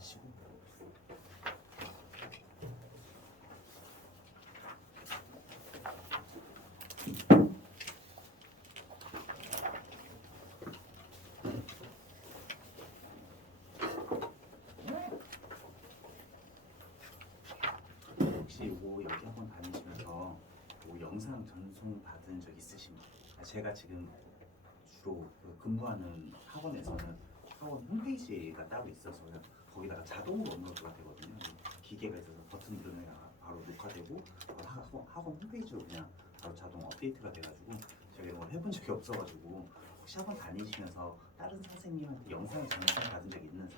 드시고. 혹시 요거 여기 학원 다니시면서 뭐 영상 전송 받은 적 있으신가요? 제가 지금 주로 그 근무하는 학원에서는 학원 홈페이지가 따로 있어서요. 거기다가 자동으로 업로드가 되거든요. 기계가 있어서 버튼 누르면 바로 녹화되고 학원 홈페이지로 그냥 바로 자동 업데이트가 돼가지고 제가 이런 걸 해본 적이 없어가지고 혹시 학원 다니시면서 다른 선생님한테 영상을 전송 받은 적이 있는지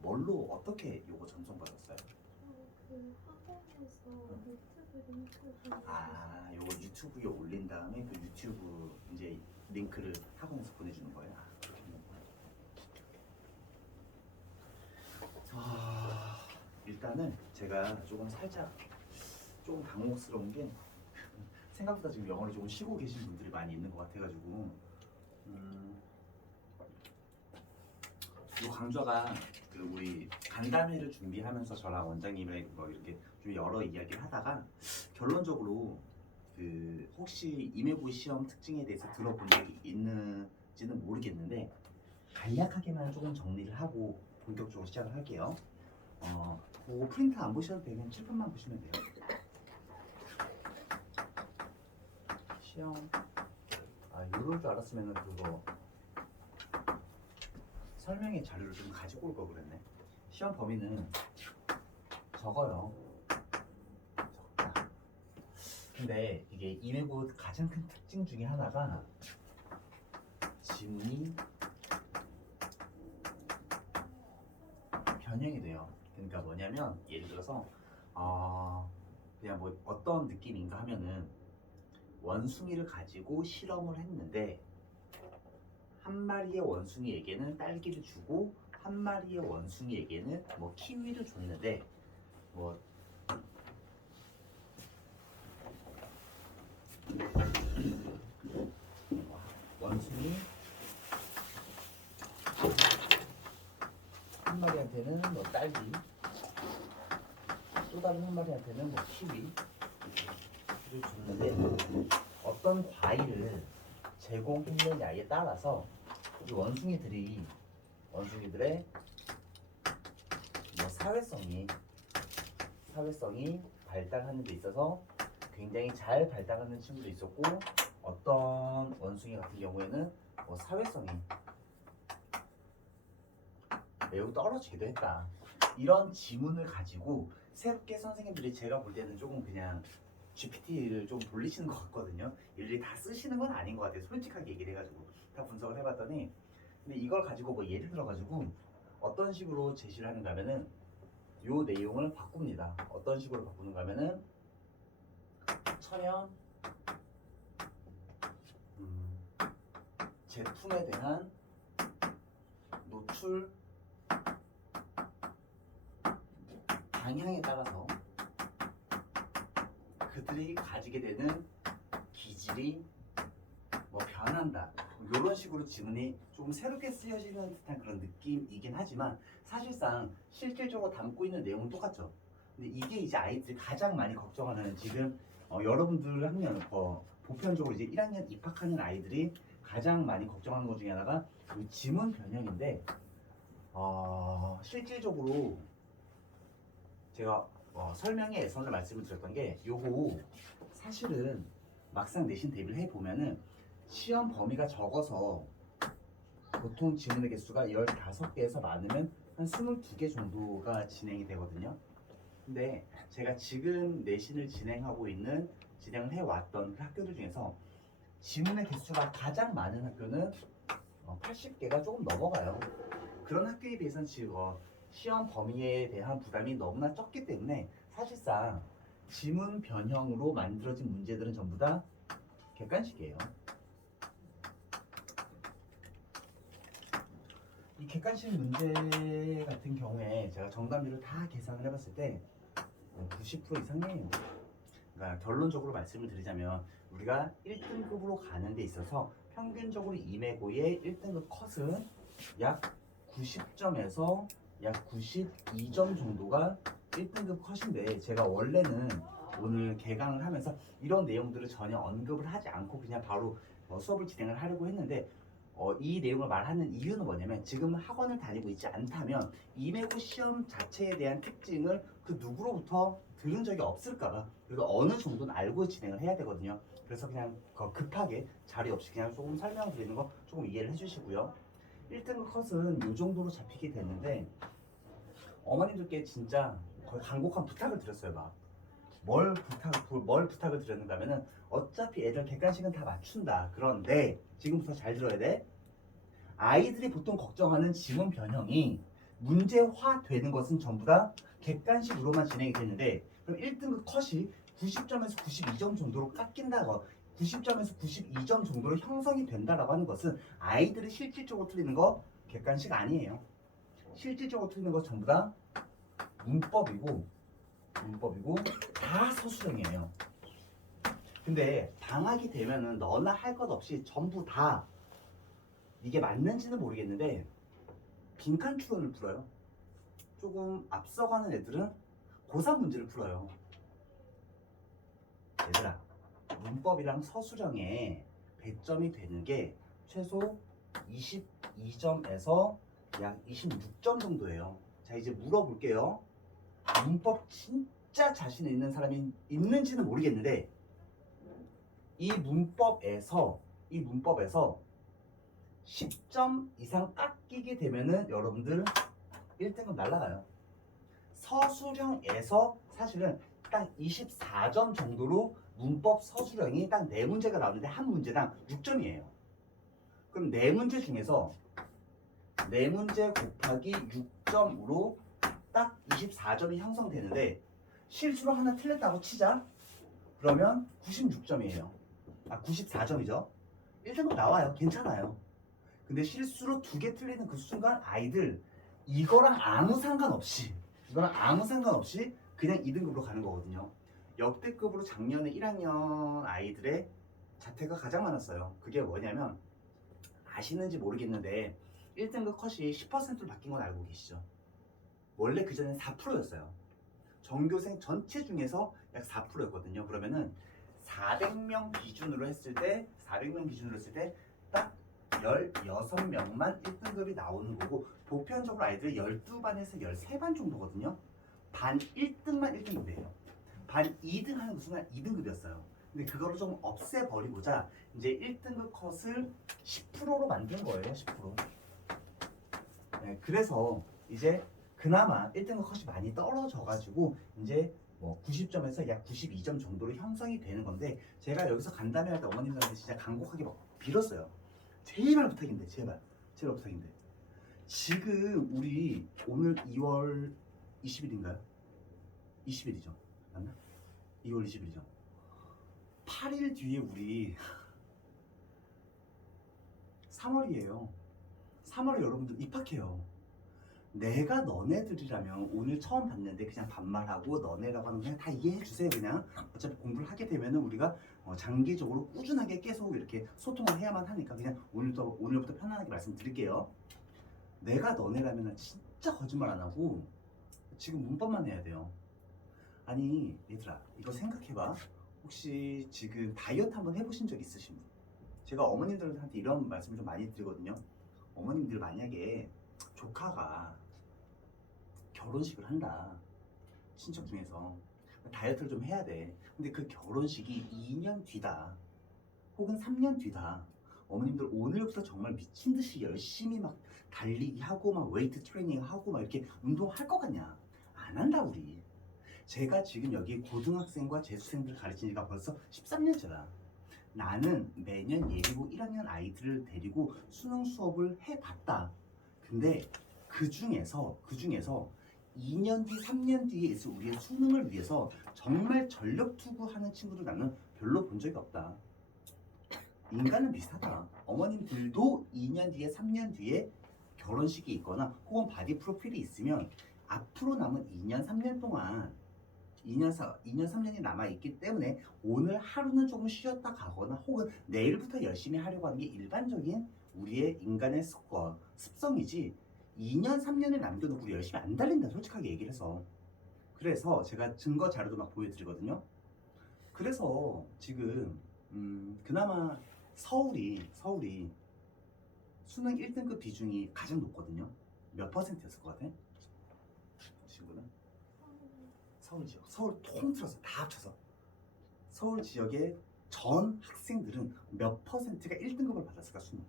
뭘로 어떻게 요거 전송 받았어요? 그 학원에서 유튜브 링크 좀 요거 유튜브에 올린 다음에 그 유튜브 이제 링크를 학원에서 보내주는 거예요? 그렇게 하는 거예요? 일단은 제가 조금 당혹스러운 게 생각보다 지금 영어를 조금 쉬고 계신 분들이 많이 있는 것 같아가지고 이 강좌가 그 우리 간담회를 준비하면서 저랑 원장님의 뭐 이렇게 좀 여러 이야기를 하다가 결론적으로 그 혹시 임해부 시험 특징에 대해서 들어본 적이 있는지는 모르겠는데 간략하게만 조금 정리를 하고 본격적으로 시작을 할게요. 그거 프린트 안 보셔도 되면 칠판만 보시면 돼요. 시험 이럴 줄 알았으면 그거 설명의 자료를 좀 가지고 올 걸 그랬네. 시험 범위는 적어요. 적다. 근데 이게 임해부 가장 큰 특징 중에 하나가 지문이 변형이 돼요. 그러니까 뭐냐면 예를 들어서 그냥 뭐 어떤 느낌인가 하면은 원숭이를 가지고 실험을 했는데 한 마리의 원숭이에게는 딸기를 주고 한 마리의 원숭이에게는 뭐 키위를 줬는데 뭐 원숭이 한 마리한테는 뭐 딸기, 또 다른 한 마리한테는 뭐 키위를 줬는데 어떤 과일을 제공했느냐에 따라서 이 원숭이들의 뭐 사회성이 발달하는 데 있어서 굉장히 잘 발달하는 친구도 있었고 어떤 원숭이 같은 경우에는 뭐 사회성이 매우 떨어지기도 했다. 이런 지문을 가지고 새롭게 선생님들이 제가 볼 때는 조금 그냥 GPT를 좀 돌리시는 것 같거든요. 일일이 다 쓰시는 건 아닌 것 같아요. 솔직하게 얘기를 해가지고 다 분석을 해봤더니 근데 이걸 가지고 뭐 예를 들어가지고 어떤 식으로 제시를 하는가 하면은 요 내용을 바꿉니다. 어떤 식으로 바꾸는가 하면은 천연 제품에 대한 노출 방향에 따라서 그들이 가지게 되는 기질이 뭐 변한다. 이런 식으로 지문이 조금 새롭게 쓰여지는 듯한 그런 느낌이긴 하지만 사실상 실질적으로 담고 있는 내용은 똑같죠. 근데 이게 이제 아이들이 가장 많이 걱정하는 지금 여러분들 학년 보편적으로 이제 1학년 입학하는 아이들이 가장 많이 걱정하는 것 중에 하나가 이 지문 변형인데 실질적으로 제가 설명에 애선을 말씀을 드렸던 게 요거 사실은 막상 내신 대비를 해보면은 시험 범위가 적어서 보통 지문의 개수가 15개에서 많으면 한 22개 정도가 진행이 되거든요. 근데 제가 지금 내신을 진행을 해왔던 그 학교들 중에서 지문의 개수가 가장 많은 학교는 80개가 조금 넘어가요. 그런 학교에 비해서는 지금 시험 범위에 대한 부담이 너무나 적기 때문에 사실상 지문 변형으로 만들어진 문제들은 전부 다 객관식이에요. 이 객관식 문제 같은 경우에 제가 정답률을 다 계산을 해봤을 때 90% 이상이에요. 그러니까 결론적으로 말씀을 드리자면 우리가 1등급으로 가는 데 있어서 평균적으로 임해고의 1등급 컷은 약 90점에서 약 92점 정도가 1등급 컷인데 제가 원래는 오늘 개강을 하면서 이런 내용들을 전혀 언급을 하지 않고 그냥 바로 수업을 진행을 하려고 했는데 이 내용을 말하는 이유는 뭐냐면 지금 학원을 다니고 있지 않다면 이메고 시험 자체에 대한 특징을 그 누구로부터 들은 적이 없을까봐 그래도 어느 정도는 알고 진행을 해야 되거든요. 그래서 그냥 급하게 자리 없이 그냥 조금 설명드리는 거 조금 이해를 해주시고요. 1등급 컷은 이 정도로 잡히게 됐는데 어머님들께 진짜 거의 간곡한 부탁을 드렸어요. 막 뭘 부탁을 드렸는가 하면은 어차피 애들 객관식은 다 맞춘다. 그런데 지금부터 잘 들어야 돼. 아이들이 보통 걱정하는 지문 변형이 문제화되는 것은 전부 다 객관식으로만 진행이 되는데 그럼 1등급 컷이 90점에서 92점 정도로 깎인다고 90점에서 92점 정도로 형성이 된다라고 하는 것은 아이들이 실질적으로 틀리는 거 객관식 아니에요. 실질적으로 틀리는 거 전부 다 문법이고 다 서술형이에요. 근데 방학이 되면은 너나 할 것 없이 전부 다 이게 맞는지는 모르겠는데 빈칸 추론을 풀어요. 조금 앞서가는 애들은 고3 문제를 풀어요. 얘들아, 문법이랑 서술형에 배점이 되는 게 최소 22점에서 약 26점 정도예요. 자, 이제 물어볼게요. 문법 진짜 자신 있는 사람이 있는지는 모르겠는데 이 문법에서 10점 이상 깎이게 되면은 여러분들 1등급 날라가요. 서술형에서 사실은 딱 24점 정도로 문법 서술형이 딱 4문제가 나오는데 한 문제당 6점이에요. 그럼 4문제 중에서 4문제 곱하기 6점으로 딱 24점이 형성되는데 실수로 하나 틀렸다고 치자. 그러면 96점이에요. 94점이죠. 1등급 나와요. 괜찮아요. 근데 실수로 2개 틀리는 그 순간 아이들 이거랑 아무 상관없이 그냥 2등급으로 가는 거거든요. 역대급으로 작년에 1학년 아이들의 자퇴가 가장 많았어요. 그게 뭐냐면 아시는지 모르겠는데 1등급 컷이 10%로 바뀐 건 알고 계시죠? 원래 그전엔 4%였어요. 전교생 전체 중에서 약 4%였거든요. 그러면은 400명 기준으로 했을 때 딱 16명만 1등급이 나오는 거고 보편적으로 아이들이 12반에서 13반 정도거든요. 반 1등만 1등급이에요. 반 2등 하는 그 순간 2등급이었어요. 근데 그거를 좀 없애버리고자 이제 1등급 컷을 10%로 만든 거예요. 10%. 네, 그래서 이제 그나마 1등급 컷이 많이 떨어져가지고 이제 뭐 90점에서 약 92점 정도로 형성이 되는 건데 제가 여기서 간담회 할 때 어머님들한테 진짜 간곡하게 막 빌었어요. 제발 부탁인데 제발 부탁인데 지금 우리 오늘 2월 20일인가요? 20일이죠. 맞나? 2월 20일이죠. 8일 뒤에 우리 3월이에요. 3월에 여러분들 입학해요. 내가 너네들이라면 오늘 처음 봤는데 그냥 반말하고 너네라고 하는 거 그냥 다 이해해 주세요. 그냥 어차피 공부를 하게 되면은 우리가 장기적으로 꾸준하게 계속 이렇게 소통을 해야만 하니까 그냥 오늘부터 편안하게 말씀드릴게요. 내가 너네라면 진짜 거짓말 안 하고 지금 문법만 해야 돼요. 아니 얘들아 이거 생각해봐. 혹시 지금 다이어트 한번 해보신 적 있으신 분? 제가 어머님들한테 이런 말씀을 좀 많이 드리거든요. 어머님들 만약에 조카가 결혼식을 한다. 친척 중에서 다이어트를 좀 해야 돼. 근데 그 결혼식이 2년 뒤다. 혹은 3년 뒤다. 어머님들 오늘부터 정말 미친 듯이 열심히 막 달리기 하고 막 웨이트 트레이닝 하고 막 이렇게 운동할 것 같냐? 안 한다 우리. 제가 지금 여기 고등학생과 재수생들 가르친 지가 벌써 13년째다. 나는 매년 예비고 1학년 아이들을 데리고 수능 수업을 해봤다. 근데 그 중에서 2년 뒤, 3년 뒤에 있을 우리의 수능을 위해서 정말 전력 투구하는 친구들 나는 별로 본 적이 없다. 인간은 비슷하다. 어머님들도 2년 뒤에, 3년 뒤에 결혼식이 있거나 혹은 바디 프로필이 있으면 앞으로 남은 2년, 3년 동안 2년, 3년이 남아있기 때문에 오늘 하루는 조금 쉬었다 가거나 혹은 내일부터 열심히 하려고 하는 게 일반적인 우리의 인간의 습성이지 2년 3년을 남겨놓고 우리 열심히 안 달린다 솔직하게 얘기를 해서. 그래서 제가 증거 자료도 막 보여드리거든요. 그래서 지금 그나마 서울이 수능 1등급 비중이 가장 높거든요. 몇 퍼센트였을 것 같아? 친구는? 서울 지역, 서울 통틀어서 다 합쳐서 서울 지역의 전 학생들은 몇 퍼센트가 1등급을 받았을까 수능?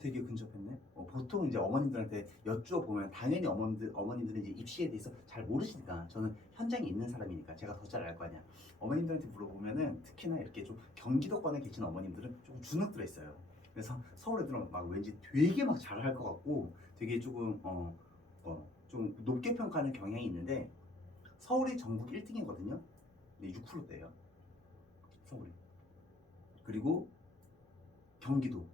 되게 근접했네. 보통 이제 어머님들한테 여쭈어보면 당연히 어머님들은 이제 입시에 대해서 잘 모르시니까, 저는 현장에 있는 사람이니까 제가 더 잘 알 거 아니야. 어머님들한테 물어보면은 특히나 이렇게 좀 경기도권에 계신 어머님들은 조금 주눅 들어 있어요. 그래서 서울 애들은 막 왠지 되게 막 잘할 것 같고 되게 조금 좀 높게 평가하는 경향이 있는데, 서울이 전국 1등이거든요. 네, 6%대예요. 서울이. 그리고 경기도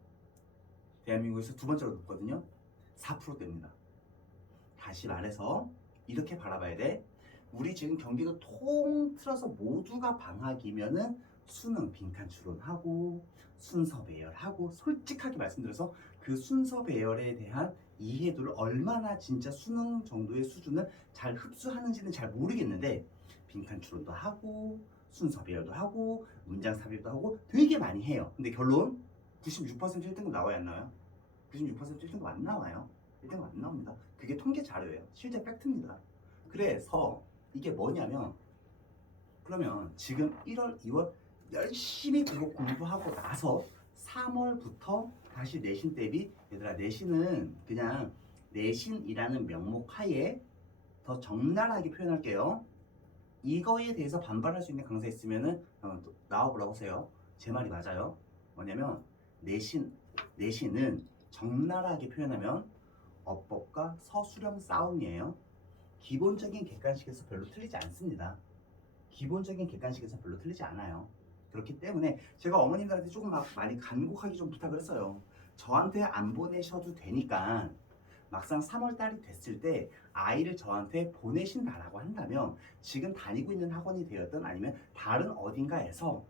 대한민국에서 두 번째로 높거든요. 4%대입니다. 다시 말해서 이렇게 바라봐야 돼. 우리 지금 경기도 통틀어서 모두가 방학이면은 수능 빈칸 추론하고 순서 배열하고, 솔직하게 말씀드려서 그 순서 배열에 대한 이해도를 얼마나 진짜 수능 정도의 수준을 잘 흡수하는지는 잘 모르겠는데, 빈칸 추론도 하고 순서 배열도 하고 문장 삽입도 하고 되게 많이 해요. 근데 결론 96% 1등급 나와야 안 나와요? 96% 1등급 안 나와요. 1등급 안 나옵니다. 그게 통계 자료예요. 실제 팩트입니다. 그래서 이게 뭐냐면, 그러면 지금 1월, 2월 열심히 그거 공부하고 나서 3월부터 다시 내신 대비, 얘들아 내신은 그냥 내신이라는 명목 하에 더 적나라하게 표현할게요. 이거에 대해서 반발할 수 있는 강사 있으면은 나와보라고 하세요. 제 말이 맞아요. 뭐냐면 내신은 적나라하게 표현하면 어법과 서술형 싸움이에요. 기본적인 객관식에서 별로 틀리지 않습니다. 기본적인 객관식에서 별로 틀리지 않아요. 그렇기 때문에 제가 어머님들한테 조금 막 많이 간곡하게 좀 부탁을 했어요. 저한테 안 보내셔도 되니까 막상 3월달이 됐을 때 아이를 저한테 보내신다라고 한다면, 지금 다니고 있는 학원이 되었든 아니면 다른 어딘가에서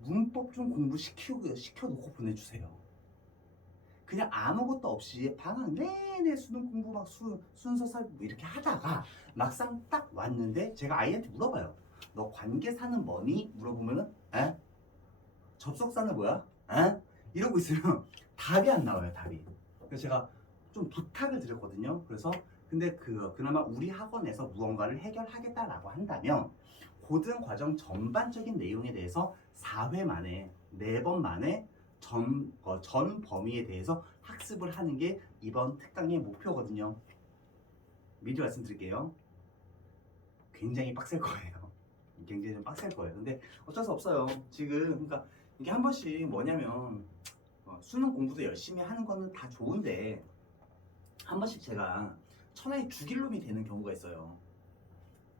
문법 좀 시켜놓고 보내주세요. 그냥 아무것도 없이 방학 내내 수능 공부 막 순서 살 이렇게 하다가 막상 딱 왔는데 제가 아이한테 물어봐요. 너 관계사는 뭐니? 물어보면은 에? 접속사는 뭐야? 에? 이러고 있으면 답이 안 나와요. 답이. 그래서 제가 좀 부탁을 드렸거든요. 그래서 근데 그나마 우리 학원에서 무언가를 해결하겠다라고 한다면 고등 과정 전반적인 내용에 대해서 4회 만에 4번 만에 전 범위에 대해서 학습을 하는 게 이번 특강의 목표거든요. 미리 말씀드릴게요. 굉장히 빡셀 거예요. 굉장히 좀 빡셀 거예요. 근데 어쩔 수 없어요. 지금 그러니까 이게 한 번씩 뭐냐면 수능 공부도 열심히 하는 거는 다 좋은데 한 번씩 제가 천하의 죽일 놈이 되는 경우가 있어요.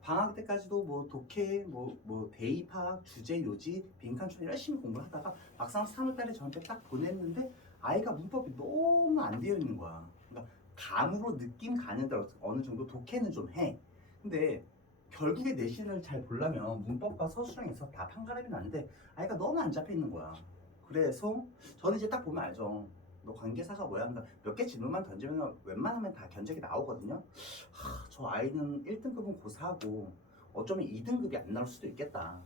방학 때까지도 뭐 독해, 뭐 대입학, 주제, 요지, 빈칸촌 열심히 공부를 하다가 막상 3월달에 저한테 딱 보냈는데 아이가 문법이 너무 안 되어 있는 거야. 그러니까 감으로 느낌 가는 대로 어느 정도 독해는 좀 해. 근데 결국에 내신을 잘 보려면 문법과 서술형에서 다 판가름이 나는데 아이가 너무 안 잡혀 있는 거야. 그래서 저는 이제 딱 보면 알죠. 너 관계사가 뭐야? 그러니까 몇 개 질문만 던지면 웬만하면 다 견적이 나오거든요. 저 아이는 1등급은 고사하고 어쩌면 2등급이 안 나올 수도 있겠다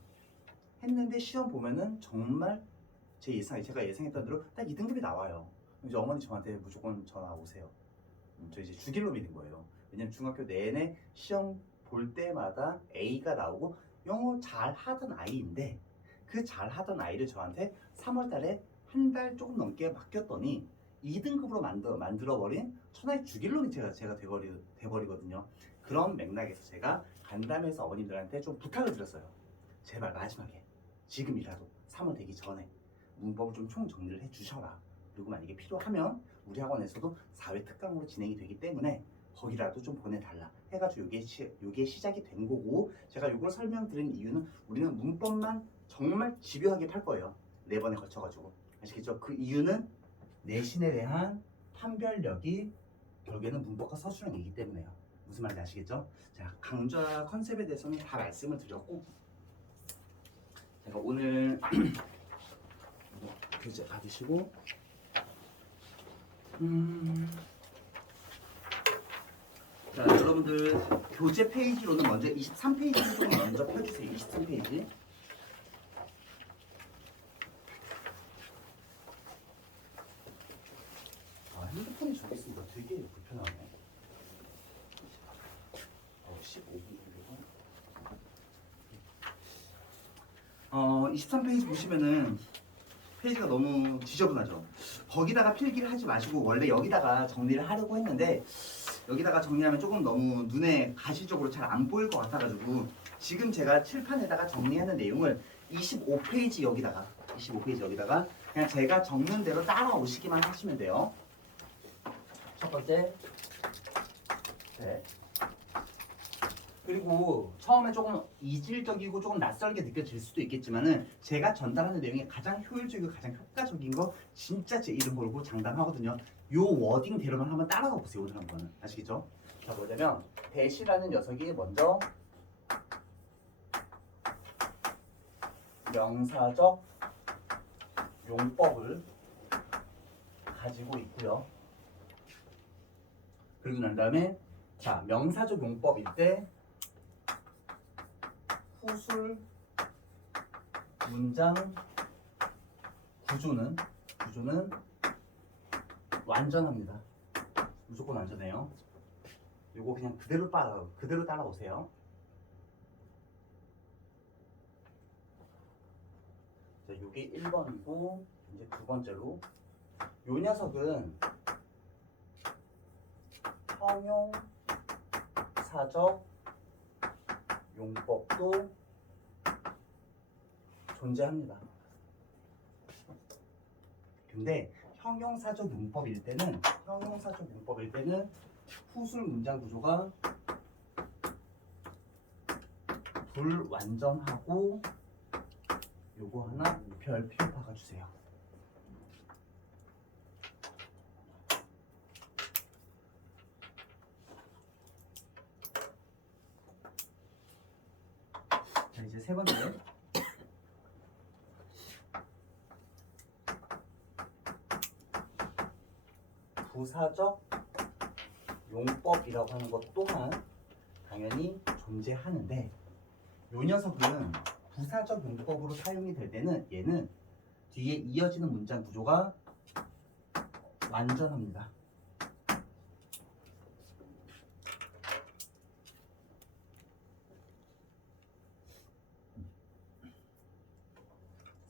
했는데, 시험 보면은 정말 제가 예상했던 대로 딱 2등급이 나와요. 이제 어머니 저한테 무조건 전화 오세요. 저 이제 죽일 놈이 된 거예요. 왜냐면 중학교 내내 시험 볼 때마다 A가 나오고 영어 잘 하던 아이인데, 그 잘 하던 아이를 저한테 3월달에 한 달 조금 넘게 맡겼더니 2등급으로 만들어버린 천하의 죽일 놈이 제가 돼버리거든요. 그런 맥락에서 제가 간담회에서 어머님들한테 좀 부탁을 드렸어요. 제발 마지막에 지금이라도 3월 되기 전에 문법을 좀 총정리를 해주셔라. 그리고 만약에 필요하면 우리 학원에서도 4회 특강으로 진행이 되기 때문에 거기라도 좀 보내달라 해가지고 요게 시작이 된 거고, 제가 요걸 설명드린 이유는 우리는 문법만 정말 집요하게 팔 거예요. 4번에 걸쳐가지고. 아시겠죠? 그 이유는 내신에 대한 판별력이 결국에는 문법과 서술형이기 때문에요. 무슨 말인지 아시겠죠? 자, 강좌 컨셉에 대해서는 다 말씀을 드렸고, 제가 오늘 교재 받으시고 자, 여러분들 교재 페이지로는 먼저 23페이지를 좀 먼저 펴주세요. 23페이지. 아, 핸드폰이 저기 있으니까 되게 불편하네. 15분 정도. 23페이지 보시면은 페이지가 너무 지저분하죠. 거기다가 필기를 하지 마시고 원래 여기다가 정리를 하려고 했는데 여기다가 정리하면 조금 너무 눈에 가시적으로 잘 안 보일 것 같아가지고 지금 제가 칠판에다가 정리하는 내용을 25페이지 여기다가 그냥 제가 적는 대로 따라오시기만 하시면 돼요. 첫 번째, 네. 그리고 처음에 조금 이질적이고 조금 낯설게 느껴질 수도 있겠지만은 제가 전달하는 내용이 가장 효율적이고 가장 효과적인 거 진짜 제 이름 걸고 장담하거든요. 요 워딩대로만 한번 따라가 보세요. 오늘 한번 아시겠죠? 자, 뭐냐면 대시라는 녀석이 먼저 명사적 용법을 가지고 있고요. 그리고 난 다음에 자, 명사적 용법일 때 후술 문장 구조는 완전합니다. 무조건 완전해요. 이거 그냥 그대로 따라오세요. 자, 이게 1번이고 이제 두 번째로 요 녀석은 형용 사적 용법도 존재합니다. 근데 형용사적 용법일 때는 후술 문장 구조가 불완전하고 요거 하나 별표 박아주세요. 자, 이제 세 번째. 부사적 용법이라고 하는 것 또한 당연히 존재하는데 요 녀석은 부사적 용법으로 사용이 될 때는 얘는 뒤에 이어지는 문장 구조가 완전합니다.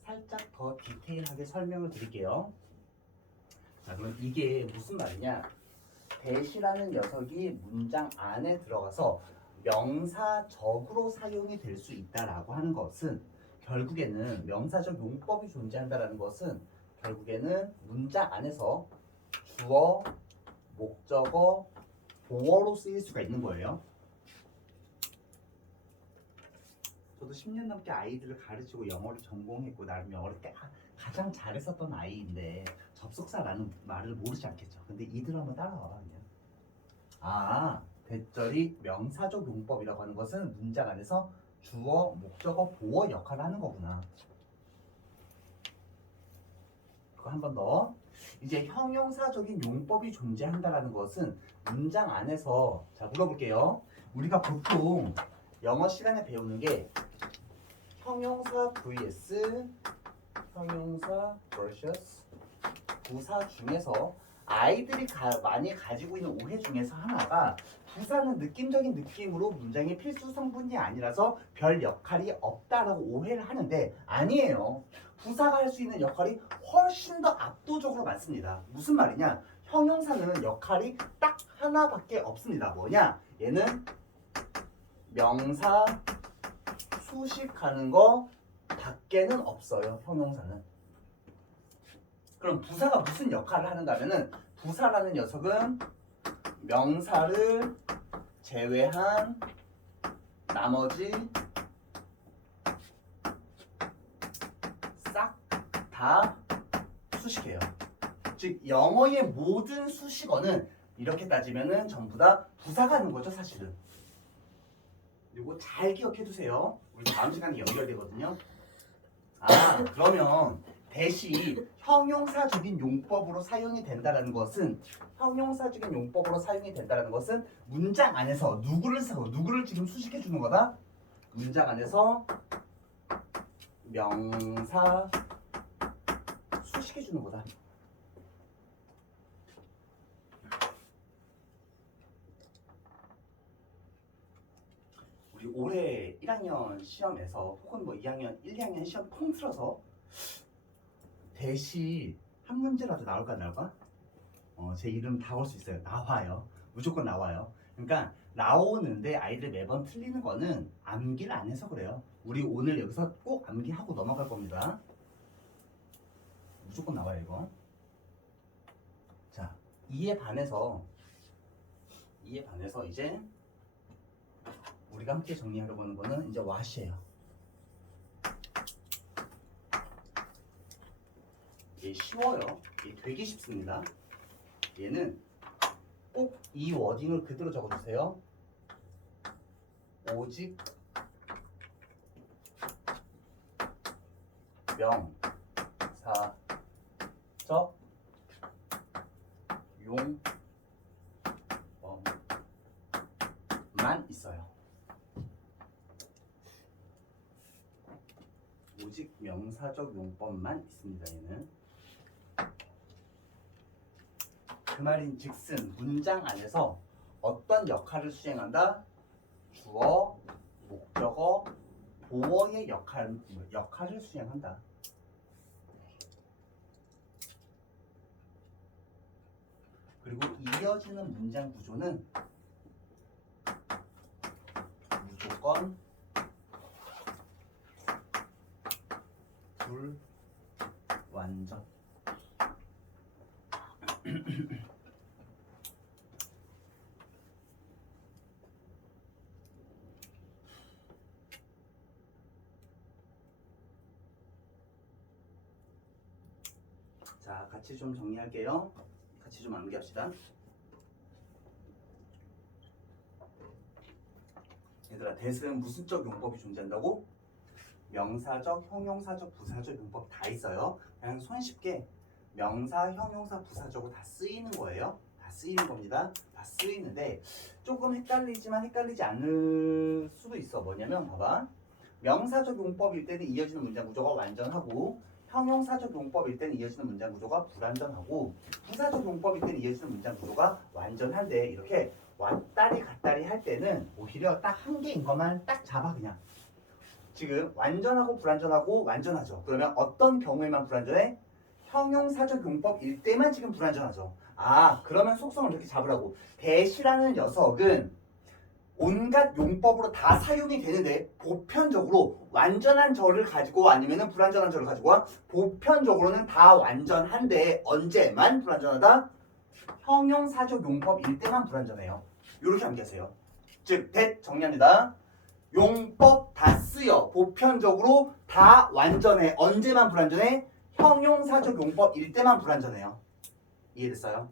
살짝 더 디테일하게 설명을 드릴게요. 자, 그럼 이게 무슨 말이냐? 대시라는 녀석이 문장 안에 들어가서 명사적으로 사용이 될 수 있다라고 하는 것은 결국에는 명사적 용법이 존재한다라는 것은 결국에는 문장 안에서 주어, 목적어, 보어로 쓰일 수가 있는 거예요. 저도 10년 넘게 아이들을 가르치고 영어를 전공했고 나름 영어를 가장 잘했었던 아이인데 접속사라는 말을 모르지 않겠죠. 근데 이들 한번 따라와 그냥. 아, 대절이 명사적 용법이라고 하는 것은 문장 안에서 주어, 목적어, 보어 역할을 하는 거구나. 그거 한 번 더. 이제 형용사적인 용법이 존재한다라는 것은 문장 안에서 자 물어볼게요. 우리가 보통 영어 시간에 배우는 게 형용사 vs 형용사 vs 부사 중에서 아이들이 많이 가지고 있는 오해 중에서 하나가 부사는 느낌적인 느낌으로 문장의 필수 성분이 아니라서 별 역할이 없다라고 오해를 하는데 아니에요. 부사가 할 수 있는 역할이 훨씬 더 압도적으로 많습니다. 무슨 말이냐? 형용사는 역할이 딱 하나밖에 없습니다. 뭐냐? 얘는 명사 수식하는 거 밖에는 없어요. 형용사는. 그럼 부사가 무슨 역할을 하는가 하면은 부사라는 녀석은 명사를 제외한 나머지 싹 다 수식해요. 즉 영어의 모든 수식어는 이렇게 따지면은 전부 다 부사가 하는 거죠, 사실은. 이거 잘 기억해 두세요. 우리 다음 시간에 연결되거든요. 아, 그러면 대시 형용사적인 용법으로 사용이 된다라는 것은 형용사적인 용법으로 사용이 된다라는 것은 문장 안에서 누구를 지금 수식해 주는 거다. 문장 안에서 명사 수식해 주는 거다. 우리 올해 1학년 시험에서 혹은 뭐 2학년, 1, 2학년 시험 통틀어서 대시 한 문제라도 나올까 안 나올까? 제 이름 다 걸 수 있어요. 나와요. 무조건 나와요. 그러니까 나오는데 아이들 매번 틀리는 거는 암기를 안 해서 그래요. 우리 오늘 여기서 꼭 암기하고 넘어갈 겁니다. 무조건 나와요 이거. 자, 이에 반해서 이제 우리가 함께 정리하려고 하는 거는 이제 what이에요. 얘 쉬워요. 얘 되게 쉽습니다. 얘는 꼭 이 워딩을 그대로 적어주세요. 오직 명사적 용법만 있어요. 오직 명사적 용법만 있습니다. 얘는 그 말인 즉슨 문장 안에서 어떤 역할을 수행한다? 주어, 목적어, 보어의 역할을 수행한다. 그리고 이어지는 문장 구조는 무조건 불완전. 자, 같이 좀 정리할게요. 같이 좀 암기합시다. 얘들아, 대수는 무슨 적 용법이 존재한다고? 명사적, 형용사적, 부사적 용법 다 있어요. 그냥 손쉽게 명사, 형용사, 부사적으로 다 쓰이는 거예요. 다 쓰이는 겁니다. 다 쓰이는데 조금 헷갈리지만 헷갈리지 않을 수도 있어. 뭐냐면 봐봐. 명사적 용법일 때는 이어지는 문장 구조가 완전하고 형용사적 용법일 때는 이어지는 문장 구조가 불완전하고 부사적 용법일 때는 이어지는 문장 구조가 완전한데 이렇게 왔다리 갔다리 할 때는 오히려 딱 한 개인 것만 딱 잡아 그냥. 지금 완전하고 불완전하고 완전하죠. 그러면 어떤 경우에만 불완전해? 형용사적 용법일 때만 지금 불완전하죠. 아, 그러면 속성을 이렇게 잡으라고. 대시라는 녀석은 온갖 용법으로 다 사용이 되는데 보편적으로 완전한 절을 가지고 아니면 불완전한 절을 가지고 보편적으로는 다 완전한데 언제만 불완전하다? 형용사적 용법일 때만 불완전해요. 이렇게 암기하세요. 즉, 정리합니다. 용법 다 쓰여 보편적으로 다 완전해. 언제만 불완전해? 형용사적 용법일 때만 불완전해요. 이해됐어요?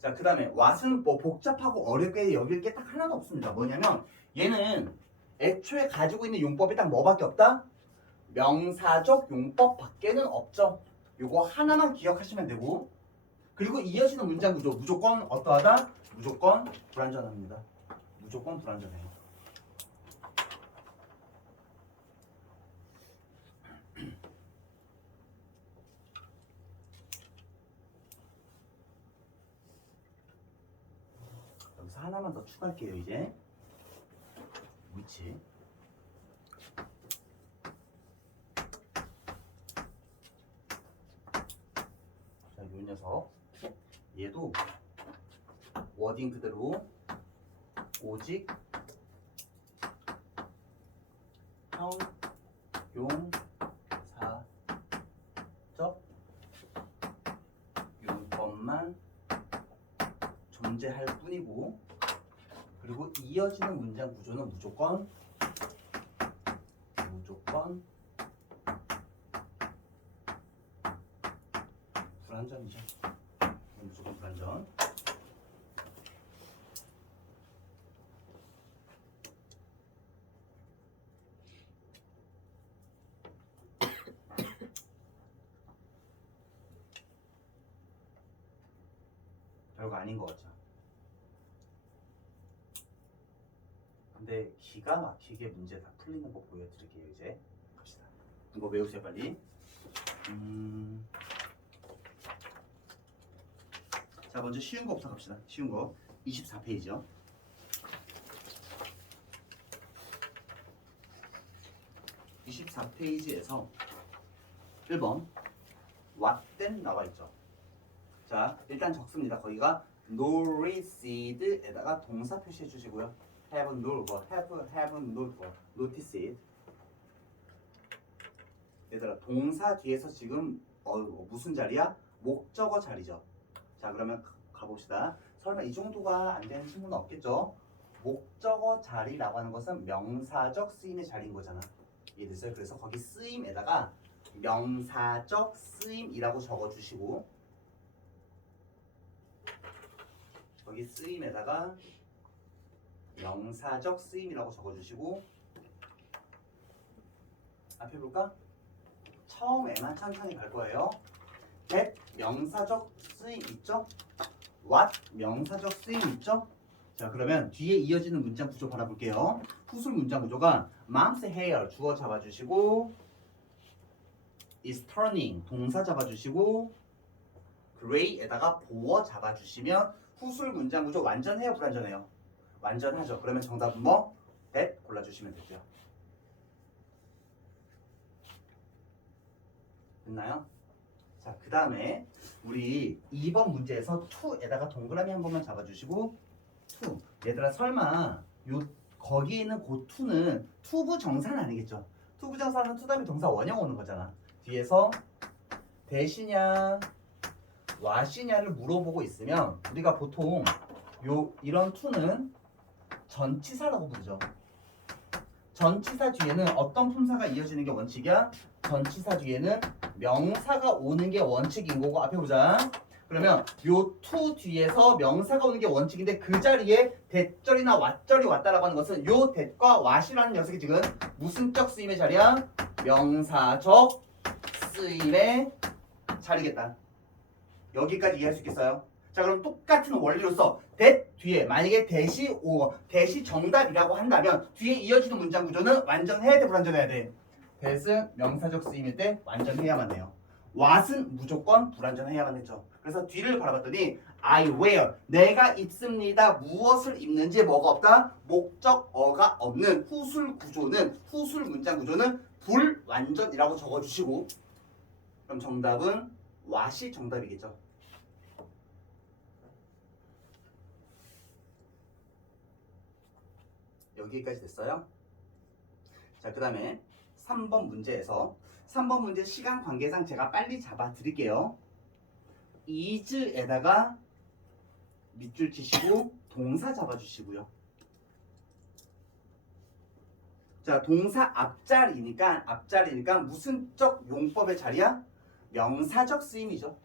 자, 그 다음에 what은 뭐 복잡하고 어렵게 여길 게 딱 하나도 없습니다. 뭐냐면 얘는 애초에 가지고 있는 용법이 딱 뭐밖에 없다? 명사적 용법 밖에는 없죠. 요거 하나만 기억하시면 되고 그리고 이어지는 문장 구조 무조건 어떠하다? 무조건 불완전합니다. 무조건 불완전해요. 여기서 하나만 더 추가할게요. 이제 위치. 자, 요 녀석 얘도 워딩 그대로 오직 형용사적 용법만 존재할 뿐이고 그리고 이어지는 문장 구조는 무조건 불완전이죠. 무조건 불완전. 별거 아닌 거 같죠. 근데 기가 막히게 문제 다 풀리는 거 보여드릴게요. 이제 갑시다. 이거 외우세요 빨리. 자 먼저 쉬운 거부터 갑시다. 쉬운 거 24페이지요. 24페이지에서 1번 what then 나와 있죠. 자 일단 적습니다. 거기가 noticed에다가 동사 표시해 주시고요. have noticed. 얘들아 동사 뒤에서 지금 무슨 자리야? 목적어 자리죠. 자 그러면 가봅시다. 설마 이 정도가 안 되는 친구는 없겠죠? 목적어 자리라고 하는 것은 명사적 쓰임의 자리인 거잖아. 이해됐어요? 그래서 거기 쓰임에다가 명사적 쓰임이라고 적어주시고 거기 쓰임에다가 명사적 쓰임이라고 적어주시고 앞에 볼까? 처음에만 천천히 갈 거예요. that 명사적 쓰임 있죠? what 명사적 쓰임 있죠? 자 그러면 뒤에 이어지는 문장 구조 바라볼게요. 후술 문장 구조가 mom's hair 주어 잡아주시고 is turning 동사 잡아주시고 gray에다가 보어 잡아주시면 후술 문장 구조 완전해요 불완전해요? 완전하죠. 그러면 정답은 뭐? that 골라주시면 되죠. 됐나요? 자 그 다음에 우리 2번 문제에서 to에다가 동그라미 한 번만 잡아주시고 to 얘들아 설마 요 거기에 있는 그 to는 투부 정사는 아니겠죠? 투부 정사는 to 다음에 동사 원형 오는 거잖아. 뒤에서 대시냐 와시냐를 물어보고 있으면 우리가 보통 이런 to는 전치사라고 부르죠. 전치사 뒤에는 어떤 품사가 이어지는 게 원칙이야? 전치사 뒤에는 명사가 오는 게 원칙인 거고 앞에 보자. 그러면 요 to 뒤에서 명사가 오는 게 원칙인데 그 자리에 대절이나 왓절이 왔다라고 하는 것은 요 that과 what이라는 녀석이 지금 무슨 적 쓰임의 자리야? 명사적 쓰임의 자리겠다. 여기까지 이해할 수 있겠어요? 자 그럼 똑같은 원리로서 that 뒤에 만약에 that이 정답이라고 한다면 뒤에 이어지는 문장 구조는 완전해야 돼 불완전해야 돼? that은 명사적 쓰임일 때 완전해야만 해요. what은 무조건 불완전해야만 했죠. 그래서 뒤를 바라봤더니 I wear 내가 입습니다. 무엇을 입는지 뭐가 없다? 목적어가 없는 후술 문장 구조는 불완전이라고 적어주시고 그럼 정답은 what이 정답이겠죠. 여기까지 됐어요. 자 그 다음에 3번 문제에서 3번 문제 시간 관계상 제가 빨리 잡아 드릴게요. is에다가 밑줄 치시고 동사 잡아 주시고요. 자 동사 앞자리니까 무슨 적 용법의 자리야? 명사적 쓰임이죠.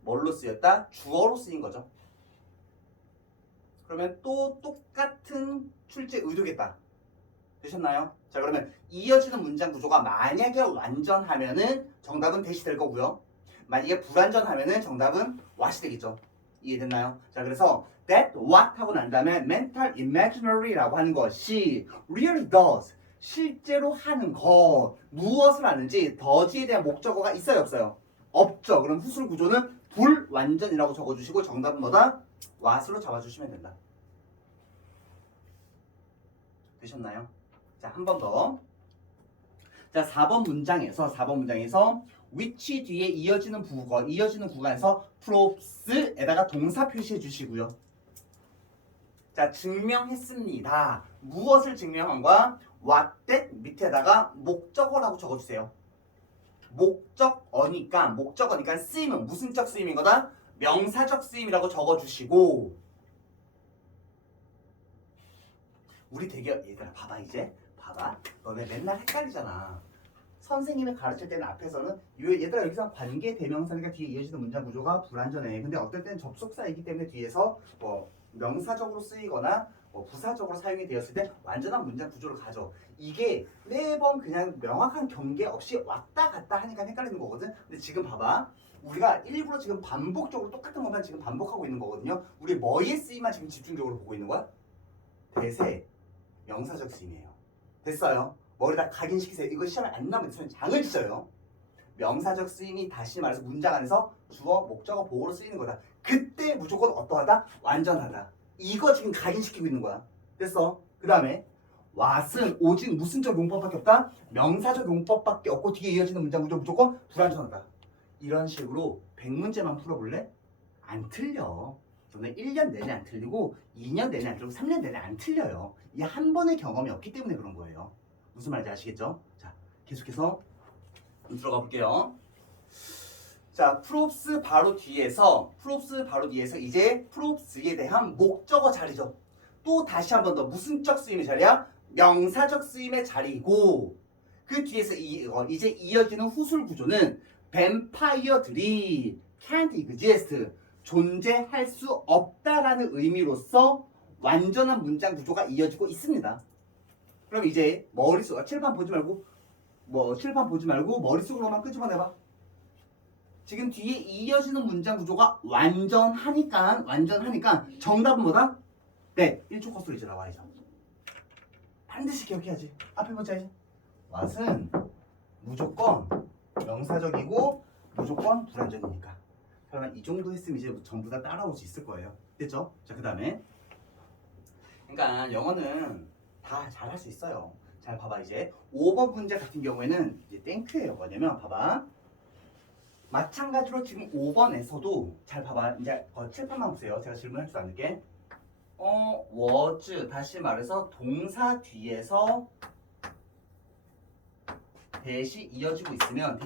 뭘로 쓰였다? 주어로 쓰인 거죠. 그러면 또 똑같은 출제 의도겠다. 되셨나요? 자 그러면 이어지는 문장 구조가 만약에 완전하면은 정답은 that이 될 거고요. 만약에 불완전하면은 정답은 what이 되겠죠. 이해됐나요? 자 그래서 that what 하고 난 다음에 mental imaginary라고 하는 것이 really does 실제로 하는 것 무엇을 하는지 does에 대한 목적어가 있어요 없어요? 없죠. 그럼 후술 구조는 불완전이라고 적어주시고 정답은 뭐다? what으로 잡아주시면 된다. 되셨나요? 자, 한 번 더. 자, 4번 문장에서 which 뒤에 이어지는 구간에서 props에다가 동사 표시해 주시고요. 자, 증명했습니다. 무엇을 증명한 거야? what that 밑에다가 목적어라고 적어주세요. 목적어니까 쓰임은 무슨 적 쓰임인 거다? 명사적 쓰임이라고 적어주시고 우리 되게 얘들아 봐봐 이제 봐봐 너네 맨날 헷갈리잖아. 선생님이 가르칠 때는 앞에서는 얘들아 여기서 관계 대명사니까 뒤에 이어지는 문장 구조가 불완전해. 근데 어떨 때는 접속사이기 때문에 뒤에서 뭐 명사적으로 쓰이거나 뭐 부사적으로 사용이 되었을 때 완전한 문장 구조를 가져. 이게 매번 그냥 명확한 경계 없이 왔다 갔다 하니까 헷갈리는 거거든. 근데 지금 봐봐 우리가 일부러 지금 반복적으로 똑같은 것만 지금 반복하고 있는 거거든요. 우리 뭐의 쓰임만 지금 집중적으로 보고 있는 거야? 대세 명사적 쓰임이에요. 됐어요. 머리다 각인시키세요. 이거 시험에 안 나오면 있으면 장을 찢어요. 명사적 쓰임이 다시 말해서 문장 안에서 주어, 목적어, 보어로 쓰이는 거다. 그때 무조건 어떠하다? 완전하다. 이거 지금 각인시키고 있는 거야. 됐어. 그 다음에 what은 오직 무슨적 용법밖에 없다? 명사적 용법밖에 없고 뒤에 이어지는 문장 구조 무조건 불완전하다. 이런 식으로 100문제만 풀어볼래? 안 틀려. 너네 1년 내내 안 틀리고 2년 내내 안 틀리고 3년 내내 안 틀려요. 이 한 번의 경험이 없기 때문에 그런 거예요. 무슨 말인지 아시겠죠? 자, 계속해서 들어가 볼게요. 자, 프롭스 바로 뒤에서 이제 프롭스에 대한 목적어 자리죠. 또 다시 한 번 더 무슨적 쓰임의 자리야? 명사적 쓰임의 자리고 그 뒤에서 이제 이어지는 후술 구조는 뱀파이어들이 can't exist 존재할 수 없다라는 의미로서 완전한 문장 구조가 이어지고 있습니다. 그럼 이제 머릿속 칠판 보지 말고 머릿속으로만 끄집어내봐. 지금 뒤에 이어지는 문장 구조가 완전하니까 정답은 뭐다? 네, 1초 컷소리즈 나와야죠. 반드시 기억해야지. 앞에 보자 이제. what은 무조건 명사적이고 무조건 불완전이니까. 그러면 이 정도 했으면 이제 전부 다 따라올 수 있을 거예요. 됐죠? 자, 그 다음에 그러니까 영어는 다 잘 할 수 있어요. 잘 봐봐. 이제 5번 문제 같은 경우에는 이제 땡큐예요. 뭐냐면 봐봐. 마찬가지로 지금 5번에서도 잘 봐봐. 이제 칠판만 보세요. 제가 질문할 줄 않을게. was 다시 말해서 동사 뒤에서 대시 이어지고 있으면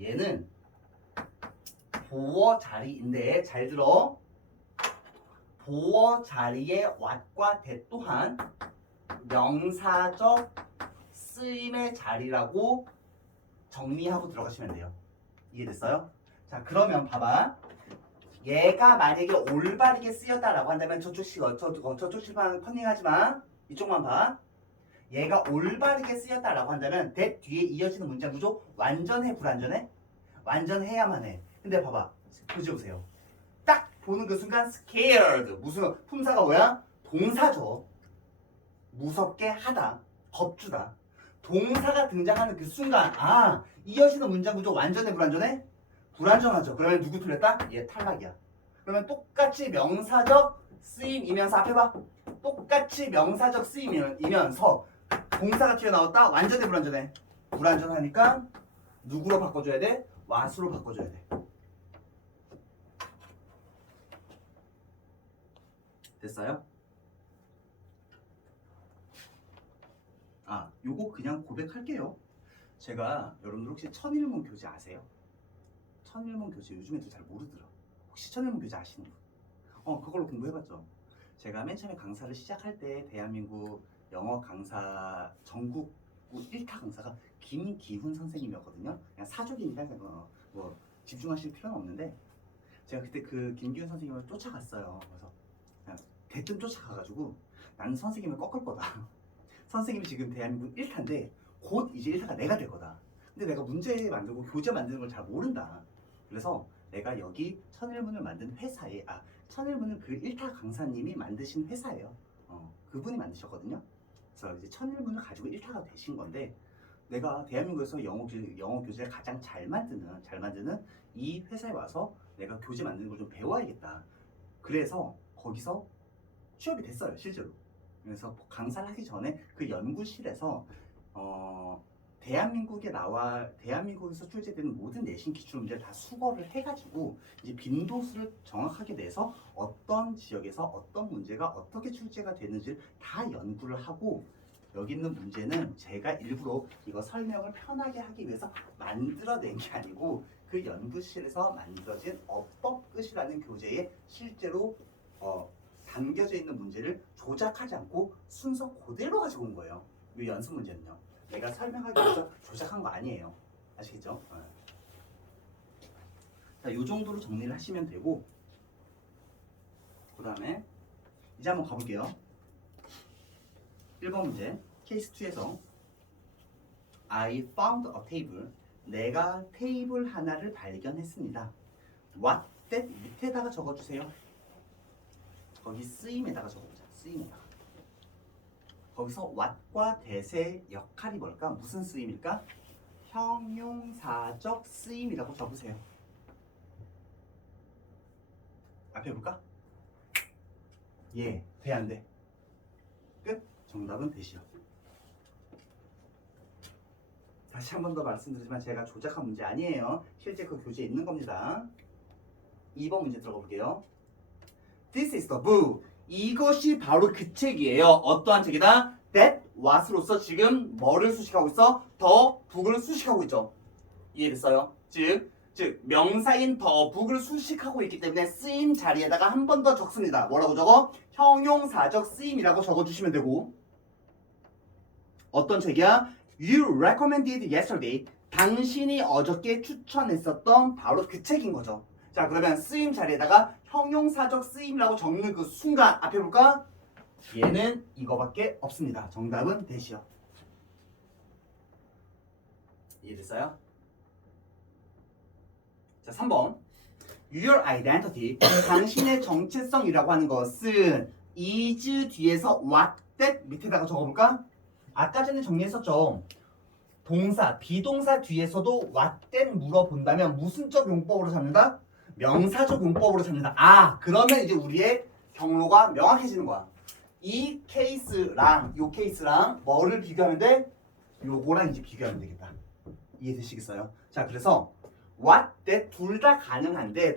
얘는 보어 자리인데 잘 들어. 보어 자리의 what과 that 또한 명사적 쓰임의 자리라고 정리하고 들어가시면 돼요. 이해됐어요? 자, 그러면 봐봐. 얘가 만약에 올바르게 쓰였다라고 한다면 저쪽 칠판 컨닝하지 마. 이쪽만 봐. 얘가 올바르게 쓰였다라고 한다면 that 뒤에 이어지는 문장 구조 완전해 불완전해? 완전해야만 해. 근데 봐봐. 보세요. 딱 보는 그 순간 scared 무슨 품사가 뭐야? 동사죠. 무섭게 하다. 겁주다. 동사가 등장하는 그 순간 이어지는 문장 구조 완전해 불완전해? 불완전하죠. 그러면 누구 틀렸다? 얘 탈락이야. 그러면 똑같이 명사적 쓰임이면서 앞에 봐. 똑같이 명사적 쓰임이면서 동사가 튀어나왔다. 완전해 불완전해? 불완전하니까 누구로 바꿔줘야 돼? what으로 바꿔줘야 돼. 됐어요? 요거 그냥 고백할게요. 제가 여러분들 혹시 천일문 교재 아세요? 천일문 교재 요즘에도 잘 모르더라. 혹시 천일문 교재 아시는 분? 그걸로 공부해봤죠. 제가 맨 처음에 강사를 시작할 때 대한민국 영어 강사 전국 1타 강사가 김기훈 선생님이었거든요. 그냥 사족이니까 뭐 집중하실 필요는 없는데 제가 그때 그 김기훈 선생님을 쫓아갔어요. 그래서 그냥 대뜸 쫓아가가지고 나는 선생님을 꺾을 거다. 선생님이 지금 대한민국 1타인데 곧 이제 1타가 내가 될 거다. 근데 내가 문제 만들고 교재 만드는 걸 잘 모른다. 그래서 내가 여기 천일문을 만든 회사에 천일문은 그 1타 강사님이 만드신 회사예요. 그분이 만드셨거든요. 그래서 이제 천일문을 가지고 1타가 되신 건데 내가 대한민국에서 영어 교재를 가장 잘 만드는 이 회사에 와서 내가 교재 만드는 걸 좀 배워야겠다. 그래서 거기서 취업이 됐어요, 실제로. 그래서 강사를 하기 전에 그 연구실에서 대한민국에서 출제되는 모든 내신 기출 문제를 다 수거를 해가지고 이제 빈도수를 정확하게 내서 어떤 지역에서 어떤 문제가 어떻게 출제가 되는지를 다 연구를 하고 여기 있는 문제는 제가 일부러 이거 설명을 편하게 하기 위해서 만들어낸 게 아니고 그 연구실에서 만들어진 어법끝이라는 교재에 실제로 담겨져 있는 문제를 조작하지 않고 순서 그대로 가지고 온 거예요. 이 연습 문제는요. 내가 설명하기 위해서 조작한 거 아니에요. 아시겠죠? 자, 이 정도로 정리를 하시면 되고 그 다음에 이제 한번 가볼게요. 1번 문제 케이스 2에서 I found a table 내가 테이블 하나를 발견했습니다. what that 밑에다가 적어주세요. 거기 쓰임에다가 적어보자. 쓰임에다가. 거기서 what과 that의 역할이 뭘까? 무슨 쓰임일까? 형용사적 쓰임이라고 적으세요. 앞에 볼까? 예, 돼, 안 돼? 끝. 정답은 that이요. 다시 한 번 더 말씀드리지만 제가 조작한 문제 아니에요. 실제 그 교재에 있는 겁니다. 2번 문제 들어가 볼게요. This is the book. 이것이 바로 그 책이에요. 어떠한 책이다? That what으로서 지금 뭐를 수식하고 있어? the book을 수식하고 있죠. 이해됐어요? 즉 명사인 the book을 수식하고 있기 때문에 쓰임 자리에다가 한 번 더 적습니다. 뭐라고 적어? 형용사적 쓰임이라고 적어주시면 되고 어떤 책이야? You recommended yesterday. 당신이 어저께 추천했었던 바로 그 책인 거죠. 자, 그러면 쓰임 자리에다가 형용사적 쓰임이라고 적는 그 순간 앞에 볼까? 얘는 이거밖에 없습니다. 정답은 that이요. 이해됐어요? 자, 3번. Your identity. 당신의 정체성이라고 하는 것은 is 뒤에서 what that 밑에다가 적어볼까? 아까 전에 정리했었죠. 동사, 비동사 뒤에서도 what that 물어본다면 무슨적 용법으로 잡는다? 명사적 용법으로 잡는다. 아, 그러면 이제 우리의 경로가 명확해지는 거야. 이 케이스랑 요 케이스랑 뭐를 비교하면 돼? 요거랑 이제 비교하면 되겠다. 이해되시겠어요? 자, 그래서 what that 둘 다 가능한데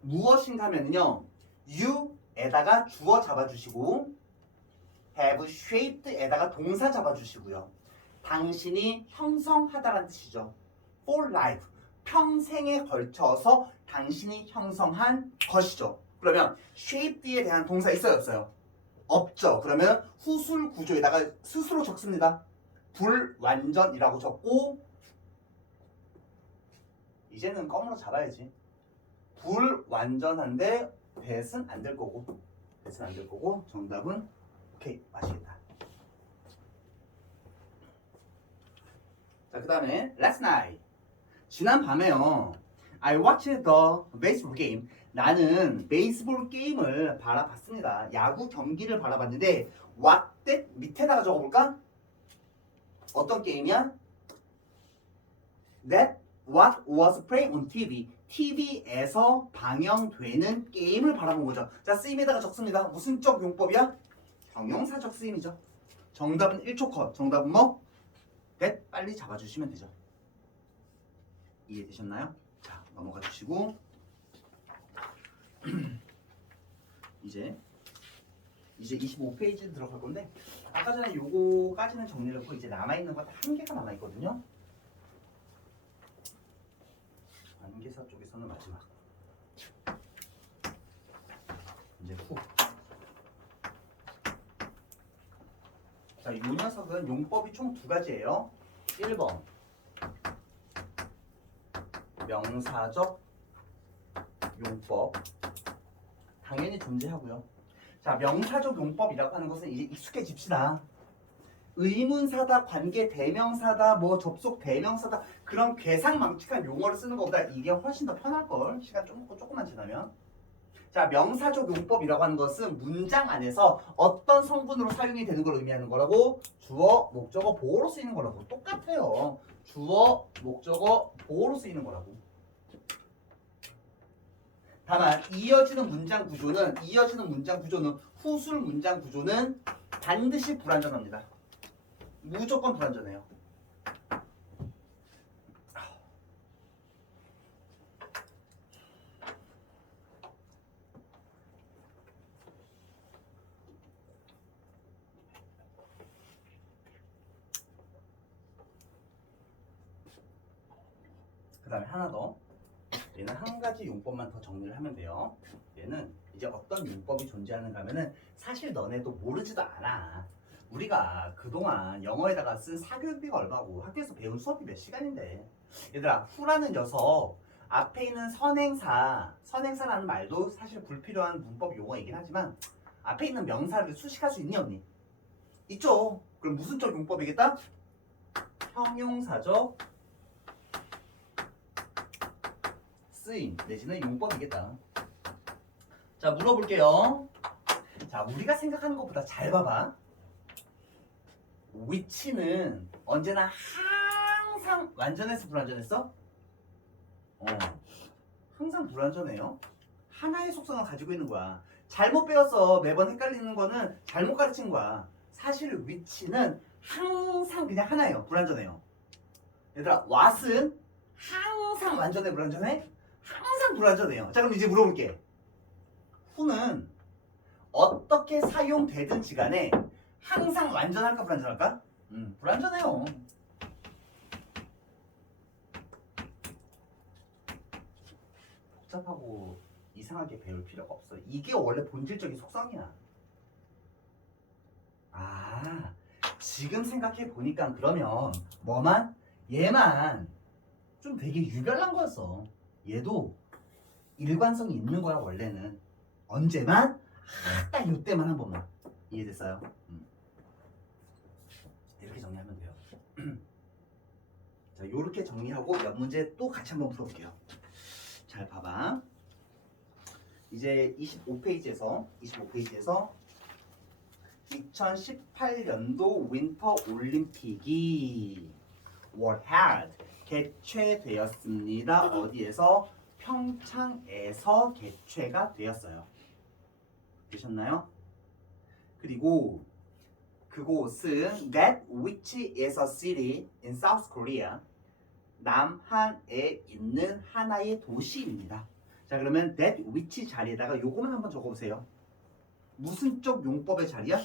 무엇인가 하면요 you에다가 주어 잡아주시고 have shaped에다가 동사 잡아주시고요. 당신이 형성하다라는 뜻이죠. for life 평생에 걸쳐서 당신이 형성한 것이죠. 그러면 shaped에 대한 동사 있어요 없어요? 없죠. 그러면 후술 구조에다가 스스로 적습니다. 불완전이라고 적고 이제는 껌으로 잡아야지. 불완전한데 that은 안 될 거고 정답은 오케이 마시겠다. 자, 그 다음에 last night 지난 밤에요. I watched the baseball game. 나는 베이스볼 게임을 바라봤습니다. 야구 경기를 바라봤는데 what that 밑에다가 적어볼까? 어떤 게임이야? That what was playing on TV. TV에서 방영되는 게임을 바라본 거죠. 자, 쓰임에다가 적습니다. 무슨 적 용법이야? 형용사적 쓰임이죠. 정답은 1초 컷. 정답은 뭐? that 빨리 잡아주시면 되죠. 이해되셨나요? 자, 넘어가 주시고 이제 25페이지 들어갈 건데 아까 전에 요거까지는 정리를 했고 이제 남아있는 거 한 개가 남아있거든요. 관계사 쪽에서는 마지막 이제 후. 자, 이 녀석은 용법이 총 두 가지예요. 1번 명사적 용법 당연히 존재하고요. 자, 명사적 용법이라고 하는 것은 이제 익숙해집시다. 의문사다, 관계 대명사다, 뭐 접속 대명사다 그런 괴상망측한 용어를 쓰는 것보다 이게 훨씬 더 편할걸. 시간 조금만 지나면. 자, 명사적 용법이라고 하는 것은 문장 안에서 어떤 성분으로 사용이 되는 걸 의미하는 거라고 주어, 목적어, 보어로 쓰이는 거라고. 똑같아요. 주어, 목적어, 보어로 쓰이는 거라고. 다만 이어지는 문장 구조는 후술 문장 구조는 반드시 불완전합니다. 무조건 불완전해요. 그 다음에 하나 더. 얘는 한 가지 용법만 더 정리를 하면 돼요. 얘는 이제 어떤 용법이 존재하는가 하면은 사실 너네도 모르지도 않아. 우리가 그동안 영어에다가 쓴 사교육비가 얼마고 학교에서 배운 수업이 몇 시간인데. 얘들아, 후라는 녀석 앞에 있는 선행사라는 말도 사실 불필요한 문법 용어이긴 하지만 앞에 있는 명사를 수식할 수 있니 없니? 있죠. 그럼 무슨 적 용법이겠다? 형용사적 쓰임 내지는 용법이겠다. 자, 물어볼게요. 자, 우리가 생각하는 것보다 잘 봐봐. 위치는 언제나 항상 완전했어, 불완전했어? 항상 불완전해요. 하나의 속성을 가지고 있는 거야. 잘못 배워서 매번 헷갈리는 거는 잘못 가르친 거야. 사실 위치는 항상 그냥 하나예요. 불완전해요. 얘들아, what은 항상 완전해, 불완전해? 항상 불완전해요. 자, 그럼 이제 물어볼게. who는 어떻게 사용되든지 간에 항상 완전할까, 불완전할까? 불완전해요. 복잡하고 이상하게 배울 필요가 없어. 이게 원래 본질적인 속성이야. 아, 지금 생각해 보니까 그러면 뭐만? 얘만 좀 되게 유별난 거였어. 얘도 일관성이 있는 거야 원래는. 언제만? 딱 이때만 한 번만. 이해됐어요? 이렇게 정리하면 돼요. 자, 요렇게 정리하고 옆 문제 또 같이 한번 풀어볼게요. 잘 봐봐. 이제 25페이지에서 2018년도 윈터 올림픽이 were held 개최되었습니다. 어디에서? 평창에서 개최가 되었어요. 되셨나요? 그리고 그곳은 that which is a city in South Korea 남한에 있는 하나의 도시입니다. 자, 그러면 that which 자리에다가 요거만 한번 적어보세요. 무슨 쪽 용법의 자리야?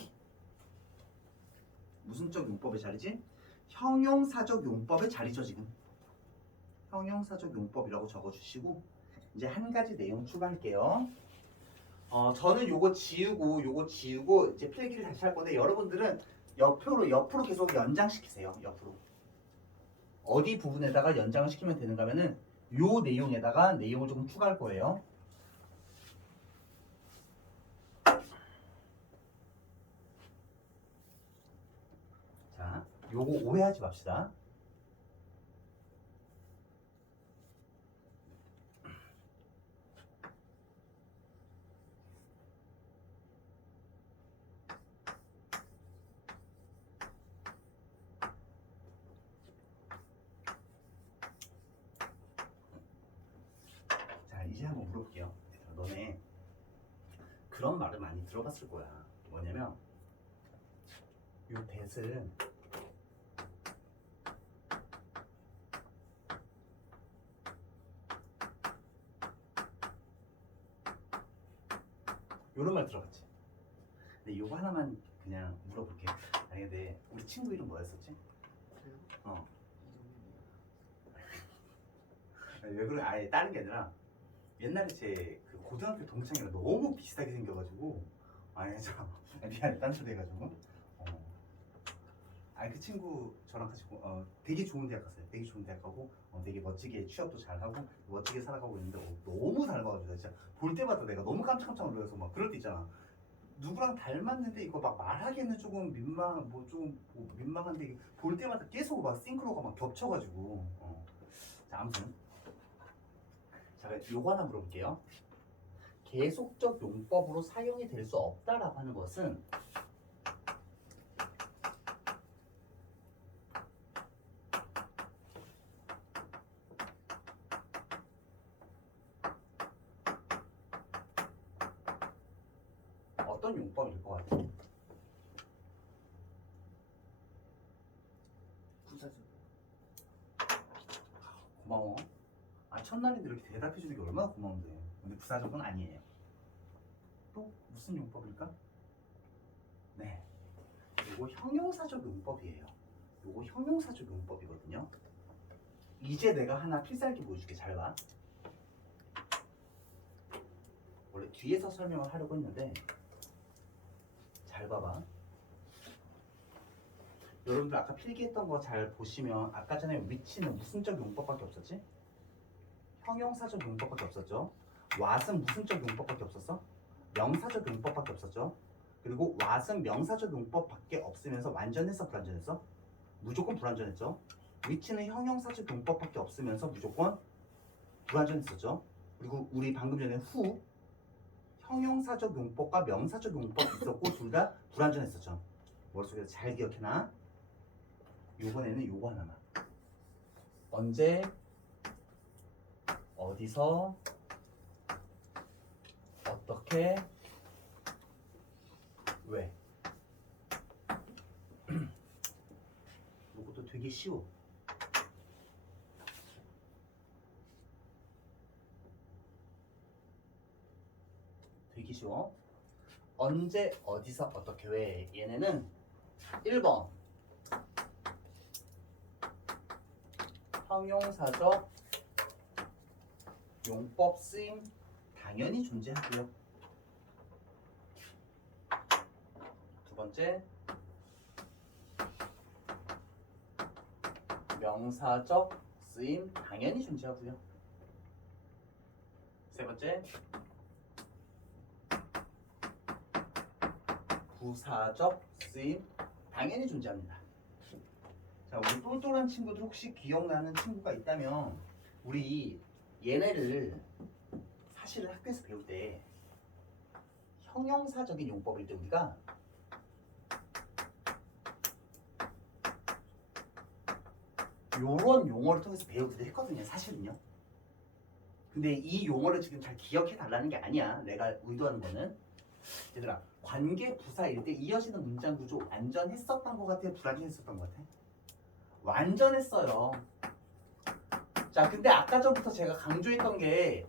무슨 쪽 용법의 자리지? 형용사적 용법의 자리죠 지금. 형용사적 용법이라고 적어주시고 이제 한 가지 내용 추가할게요. 저는 요거 지우고 이제 필기를 다시 할 건데 여러분들은 옆으로 계속 연장시키세요. 옆으로. 어디 부분에다가 연장을 시키면 되는가 하면은 요 내용에다가 내용을 조금 추가할 거예요. 자, 요거 오해하지 맙시다. 자, 이제 한번 물어볼게요. 너네 그런 말을 많이 들어봤을 거야. 뭐냐면 요 that은 요런 말 들어봤지? 근데 요거 하나만 그냥 물어볼게. 아니 근데 우리 친구 이름 뭐였었지? 아니, 왜 그래? 아예 다른 게 아니라 옛날에 제 그 고등학교 동창이랑 너무 비슷하게 생겨가지고 미안해 딴 소리 해가지고 아니 그 친구 저랑 같이 되게 좋은 대학 갔어요. 되게 좋은 대학 가고 되게 멋지게 취업도 잘하고 멋지게 살아가고 있는데 너무 닮아가지고 진짜 볼 때마다 내가 너무 깜짝깜짝 놀라서 막 그럴 때 있잖아. 누구랑 닮았는데 이거 막 말하기는 조금 민망한데 이게 볼 때마다 계속 막 싱크로가 막 겹쳐가지고 자, 아무튼 자, 요거 하나 물어볼게요. 계속적 용법으로 사용이 될 수 없다라고 하는 것은 어떤 용법일 것 같아? 부사적. 고마워. 첫날인데 이렇게 대답해주는 게 얼마나 고마운데. 근데 부사적은 아니에요. 또 무슨 용법일까? 네, 요거 형용사적 용법이에요. 요거 형용사적 용법이거든요. 이제 내가 하나 필살기 보여줄게. 잘 봐. 원래 뒤에서 설명을 하려고 했는데 잘 봐봐. 여러분들 아까 필기했던 거 잘 보시면 아까 전에 위치는 무슨적 용법밖에 없었지? 형용사적 용법밖에 없었죠. what은 무슨적 용법밖에 없었어? 명사적 용법밖에 없었죠. 그리고 what은 명사적 용법밖에 없으면서 완전했어, 불완전했어? 무조건 불완전했죠. 위치는 형용사적 용법밖에 없으면서 무조건 불완전했었죠. 그리고 우리 방금 전에 후 형용사적 용법과 명사적 용법 있었고 둘 다 불완전했었죠. 머릿속에서 잘 기억해놔. 요번에는 요거 하나만. 언제 어디서 어떻게 왜. 이것도 되게 쉬워. 되게 쉬워. 언제 어디서 어떻게 왜. 얘네는 1번 형용사적 용법 쓰임 당연히 존재하고요. 두 번째 명사적 쓰임 당연히 존재하고요. 세 번째 부사적 쓰임 당연히 존재합니다. 자, 우리 똘똘한 친구들 혹시 기억나는 친구가 있다면 우리 얘네를 사실은 학교에서 배울 때 형용사적인 용법일 때 우리가 요런 용어를 통해서 배우기도 했거든요. 사실은요. 근데 이 용어를 지금 잘 기억해 달라는 게 아니야. 내가 의도하는 거는 얘들아 관계 부사일 때 이어지는 문장 구조 완전했었던 것 같아요? 불완전했었던 것 같아? 완전했어요. 자, 근데 아까 전부터 제가 강조했던 게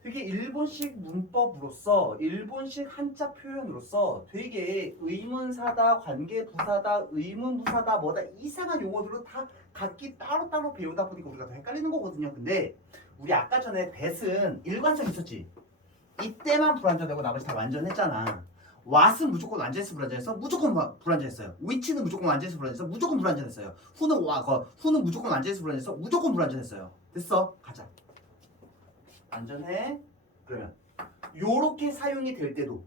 되게 일본식 문법으로서 일본식 한자 표현으로서 되게 의문사다, 관계부사다, 의문부사다 뭐다 이상한 용어들을 다 각기 따로따로 배우다 보니까 우리가 더 헷갈리는 거거든요. 근데 우리 아까 전에 that은 일관성 있었지? 이때만 불완전되고 나머지 다 완전했잖아. what은 무조건 완전해서 불완전해서 무조건 불완전했어요. which는 무조건 완전해서 불완전해서 무조건 불완전했어요. who는 무조건 완전해서 불완전해서 무조건 불완전했어요. 됐어? 가자. 완전해. 그러면 요렇게 사용이 될 때도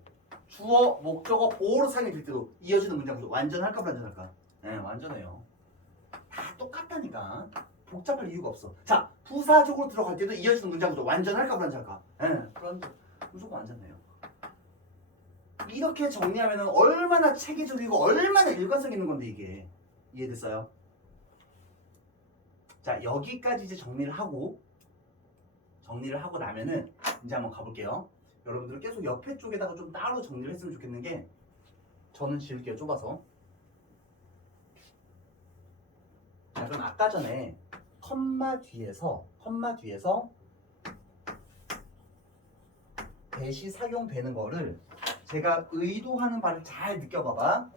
주어, 목적어, 보어로 사용이 될 때도 이어지는 문장 구조 완전할까 불완전할까? 네, 완전해요. 다 똑같다니까. 복잡할 이유가 없어. 자, 부사적으로 들어갈 때도 이어지는 문장 구조 완전할까 불완전할까? 네, 무조건 완전해요. 이렇게 정리하면 얼마나 체계적이고 얼마나 일관성 있는 건데 이게. 이해됐어요? 자, 여기까지 이제 정리를 하고 나면은 이제 한번 가볼게요. 여러분들은 계속 옆에 쪽에다가 좀 따로 정리를 했으면 좋겠는 게 저는 지울게요. 좁아서. 자, 그럼 아까 전에 컴마 뒤에서 대시 사용되는 거를 제가 의도하는 바를 잘 느껴봐봐.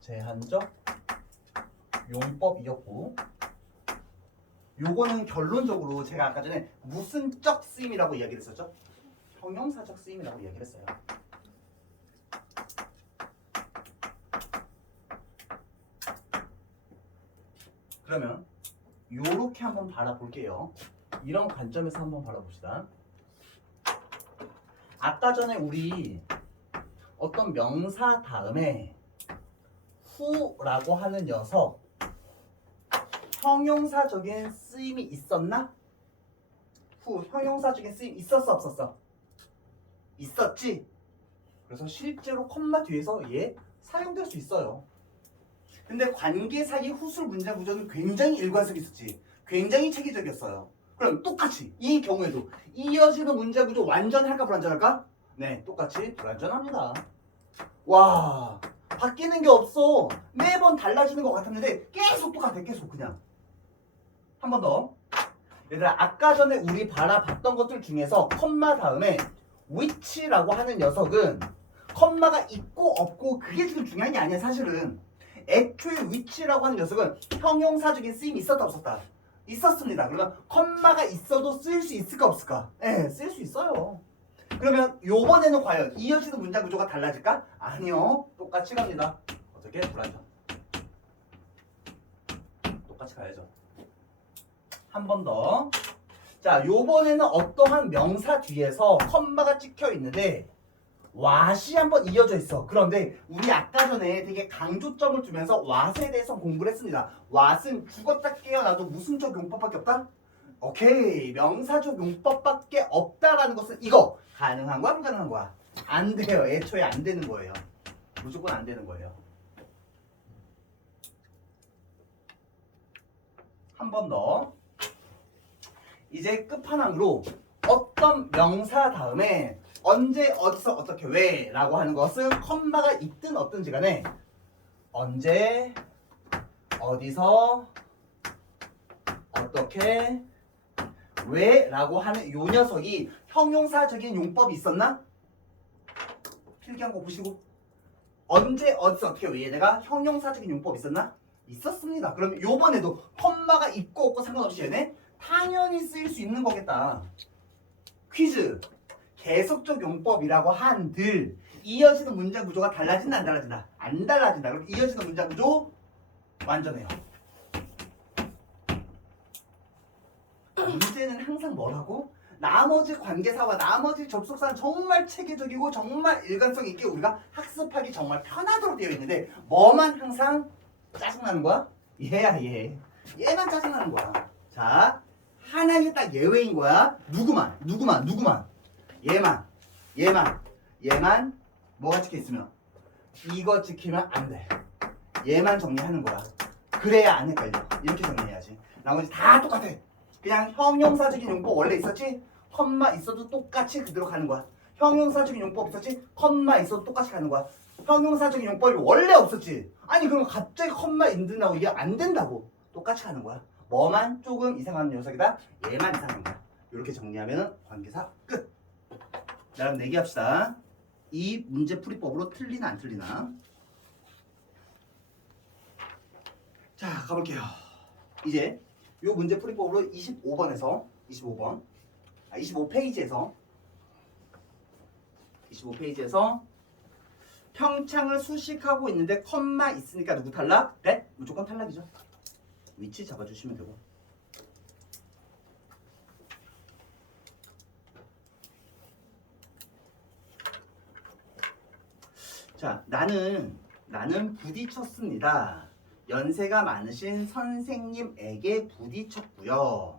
제한적 용법이었고 요거는 결론적으로 제가 아까 전에 무슨 적 쓰임이라고 이야기를 했었죠? 형용사적 쓰임이라고 이야기를 했어요. 그러면 요렇게 한번 바라볼게요. 이런 관점에서 한번 바라봅시다. 아까 전에 우리 어떤 명사 다음에 후라고 하는 녀석 형용사적인 쓰임이 있었나? 후 형용사적인 쓰임 있었어 없었어? 있었지? 그래서 실제로 콤마 뒤에서 얘 사용될 수 있어요. 근데 관계 사이 후술 문장 구조는 굉장히 일관성 있었지. 굉장히 체계적이었어요. 그럼 똑같이 이 경우에도 이어지는 문장 구조 완전할까 불완전할까? 네, 똑같이 불완전합니다. 와, 바뀌는 게 없어. 매번 달라지는 것 같았는데 계속 똑같아. 계속 그냥. 한 번 더. 얘들아, 아까 전에 우리 바라봤던 것들 중에서 컴마 다음에 which라고 하는 녀석은 컴마가 있고 없고 그게 지금 중요한 게 아니야. 사실은 애초에 which라고 하는 녀석은 형용사적인 쓰임이 있었다 없었다? 있었습니다. 그러면 컴마가 있어도 쓸 수 있을까 없을까? 네, 쓸 수 있어요. 그러면 요번에는 과연 이어지는 문장 구조가 달라질까? 아니요. 똑같이 갑니다. 어떻게? 불완전. 똑같이 가야죠. 한 번 더. 자, 요번에는 어떠한 명사 뒤에서 컴마가 찍혀 있는데 왓이 한번 이어져 있어. 그런데 우리 아까 전에 되게 강조점을 두면서 왓에 대해서 공부를 했습니다. 왓은 죽었다 깨어나도 무슨적 용법밖에 없다? 오케이. 명사적 용법밖에 없다라는 것은 이거 가능한 거야 불가능한 거야? 안 돼요. 애초에 안 되는 거예요. 무조건 안 되는 거예요. 한 번 더. 이제 끝판왕으로 어떤 명사 다음에 언제 어디서 어떻게 왜 라고 하는 것은 컴마가 있든 없든지 간에 언제 어디서 어떻게 왜 라고 하는 요 녀석이 형용사적인 용법이 있었나? 필기한 거 보시고 언제 어디서 어떻게 왜 내가 형용사적인 용법이 있었나? 있었습니다. 그럼 요번에도 컴마가 있고 없고 상관없이 얘네 당연히 쓰일 수 있는 거겠다. 퀴즈. 계속적 용법이라고 한들 이어지는 문장 구조가 달라진다 안 달라진다? 안 달라진다. 그럼 이어지는 문장 구조 완전해요. 문제는 항상 뭐라고? 나머지 관계사와 나머지 접속사는 정말 체계적이고 정말 일관성 있게 우리가 학습하기 정말 편하도록 되어 있는데 뭐만 항상 짜증나는 거야? 얘야 얘. 얘만 짜증나는 거야. 자, 하나의 딱 예외인 거야. 누구만 얘만 뭐가 찍혀 있으면 이거 찍히면 안 돼. 얘만 정리하는 거야. 그래야 안 헷갈려. 이렇게 정리해야지. 나머지 다 똑같아. 그냥 형용사적인 용법 원래 있었지? 컴마 있어도 똑같이 그대로 가는 거야. 형용사적인 용법 있었지? 컴마 있어도 똑같이 가는 거야. 형용사적인 용법이 원래 없었지? 아니 그럼 갑자기 컴마 인든다고 이게 안 된다고. 똑같이 가는 거야. 뭐만 조금 이상한 녀석이다? 얘만 이상한 거야. 이렇게 정리하면 관계사 끝. 나랑 내기합시다. 이 문제 풀이법으로 틀리나 안 틀리나? 자 가볼게요. 이제 이 문제 풀이법으로 25번에서 25페이지에서 평창을 수식하고 있는데 컴마 있으니까 누구 탈락? 네? 무조건 탈락이죠. 위치 잡아주시면 되고. 자, 나는 부딪혔습니다. 연세가 많으신 선생님에게 부딪혔고요.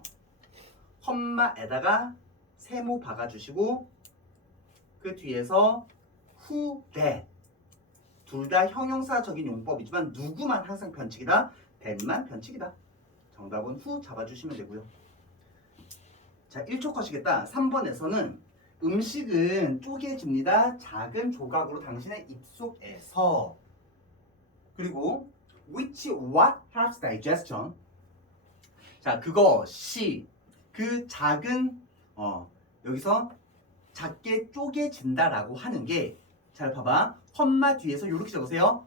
컴마에다가 세모 박아주시고 그 뒤에서 who, that 둘 다 형용사적인 용법이지만 누구만 항상 변칙이다. that만 변칙이다. 정답은 who 잡아주시면 되고요. 자, 1초 컷이겠다. 3번에서는 음식은 쪼개집니다. 작은 조각으로 당신의 입속에서. 그리고 which what helps digestion. 자, 그것이 그 작은 여기서 작게 쪼개진다라고 하는 게 잘 봐봐. 컴마 뒤에서 이렇게 적으세요.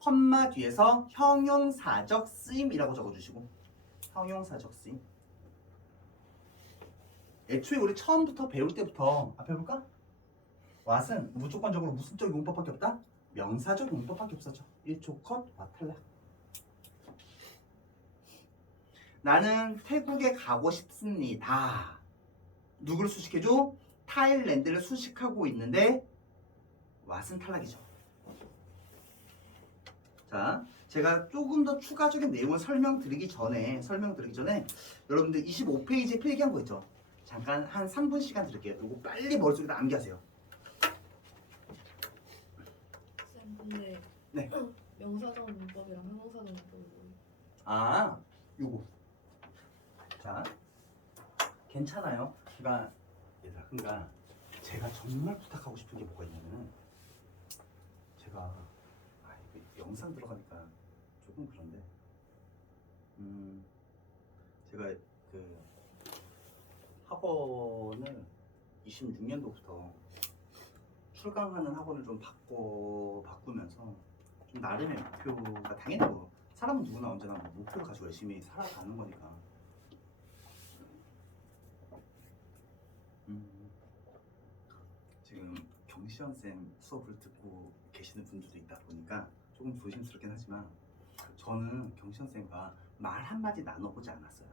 컴마 뒤에서 형용사적 쓰임이라고 적어주시고 형용사적 쓰임. 애초에 우리 처음부터 배울 때부터 앞에 볼까? 왓은 무조건적으로 무슨 적 용법밖에 없다? 명사적 용법밖에 없었죠. 1초 컷, 왓 탈락. 나는 태국에 가고 싶습니다. 누구를 수식해줘? 타일랜드를 수식하고 있는데 왓은 탈락이죠. 자, 제가 조금 더 추가적인 내용을 설명드리기 전에 여러분들 25페이지에 필기한 거 있죠? 잠깐 한 3분 시간 드릴게요. 이거 빨리 머릿속에 암기하세요. 쌤 근데 네. 명사적 문법이랑 형용사적 문법이 뭐예요? 아, 요거. 자, 괜찮아요. 그러니까 제가 정말 부탁하고 싶은 게 뭐가 있냐면은 제가 이거 영상 들어가니까 조금 그런데 제가 그 학원을 26년도부터 출강하는 학원을 좀 바꾸면서 좀 나름의 목표가 당연히 뭐 사람은 누구나 언제나 뭐 목표를 가지고 열심히 살아가는 거니까 지금 경시현쌤 수업을 듣고 계시는 분들도 있다 보니까 조금 조심스럽긴 하지만 저는 경시현쌤과 말 한마디 나눠보지 않았어요.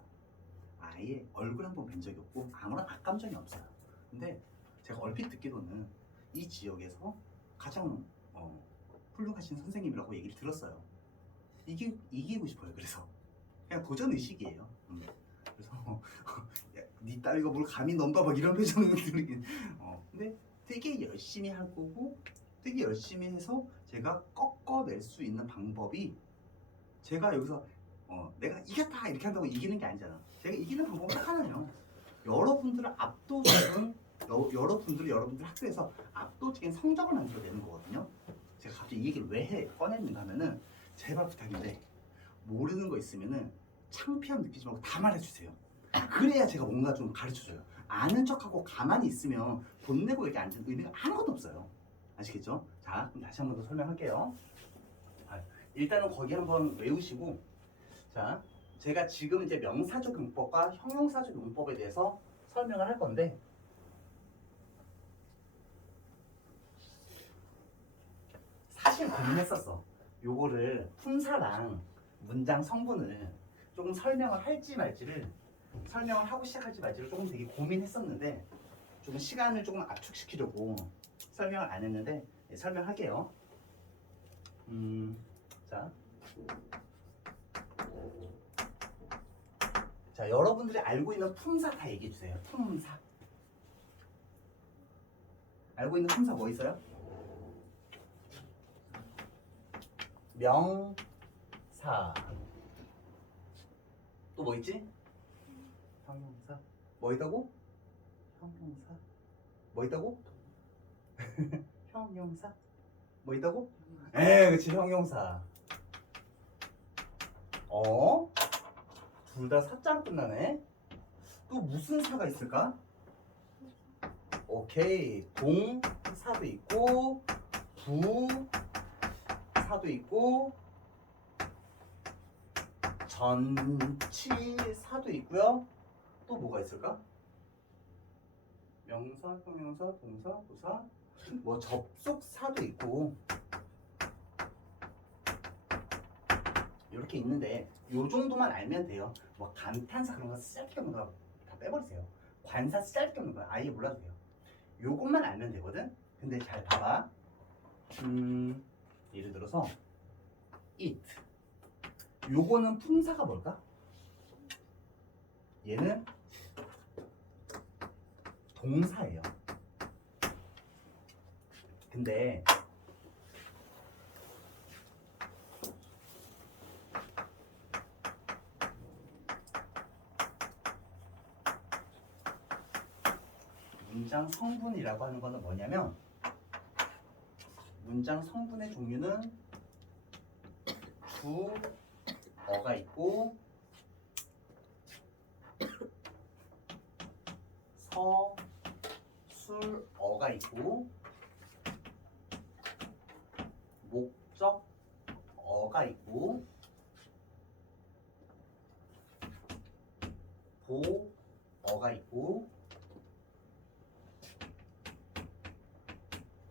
아예 얼굴 한 번 뵌 적이 없고 아무런 악감정이 없어요. 근데 제가 얼핏 듣기로는 이 지역에서 가장 훌륭하신 선생님이라고 얘기를 들었어요. 이기고 싶어요. 그래서 그냥 도전 의식이에요. 그래서 야, 네 딸이가 뭘 감히 넘봐 막 이런 표정을 들리긴. 근데 되게 열심히 할 거고 되게 열심히 해서 제가 꺾어낼 수 있는 방법이 제가 여기서 내가 이겼다 이렇게 한다고 이기는 게 아니잖아. 제가 이기는 방법은 딱 하나예요. 여러분들을 압도적인 여러분들 학교에서 압도적인 성적을 만들어내는 거거든요. 제가 갑자기 이 얘기를 왜 꺼냈는가 하면은 제발 부탁인데 모르는 거 있으면은 창피함 느끼지 말고 다 말해주세요. 그래야 제가 뭔가 좀 가르쳐줘요. 아는 척하고 가만히 있으면 돈 내고 여기 앉은 의미가 아무것도 없어요. 아시겠죠? 자, 그럼 다시 한 번 더 설명할게요. 일단은 거기 한번 외우시고, 자, 제가 지금 이제 명사적 용법과 형용사적 용법에 대해서 설명을 할 건데, 사실 고민했었어. 요거를 품사랑 문장 성분을 조금 설명을 할지 말지를 설명을 하고 시작할지 말지를 조금 되게 고민했었는데 조금 시간을 조금 압축시키려고 설명을 안 했는데 설명할게요. 자, 여러분들이 알고 있는 품사 다 얘기해 주세요. 품사. 알고 있는 품사 뭐 있어요? 명사. 또 뭐 있지? 형용사. 뭐 있다고? 형용사. 뭐 있다고? 형용사. 뭐 있다고? 그치, 형용사. 둘 다 사자로 끝나네. 또 무슨 사가 있을까? 오케이, 동사도 있고 부사도 있고 전치사도 있고요. 또 뭐가 있을까? 명사, 형용사, 동사, 부사, 뭐 접속사도 있고 이렇게 있는데 요 정도만 알면 돼요. 뭐 감탄사 그런 거 쓰잘데기 없는 거 다 빼버리세요. 관사 쓰잘데기 없는 거 아예 몰라도 돼요. 요것만 알면 되거든. 근데 잘 봐봐. 예를 들어서 it. 요거는 품사가 뭘까? 얘는 동사예요. 근데 문장 성분이라고 하는 거는 뭐냐면 문장 성분의 종류는 주어가 있고 서술어가 있고 목적어가 있고 보어가 있고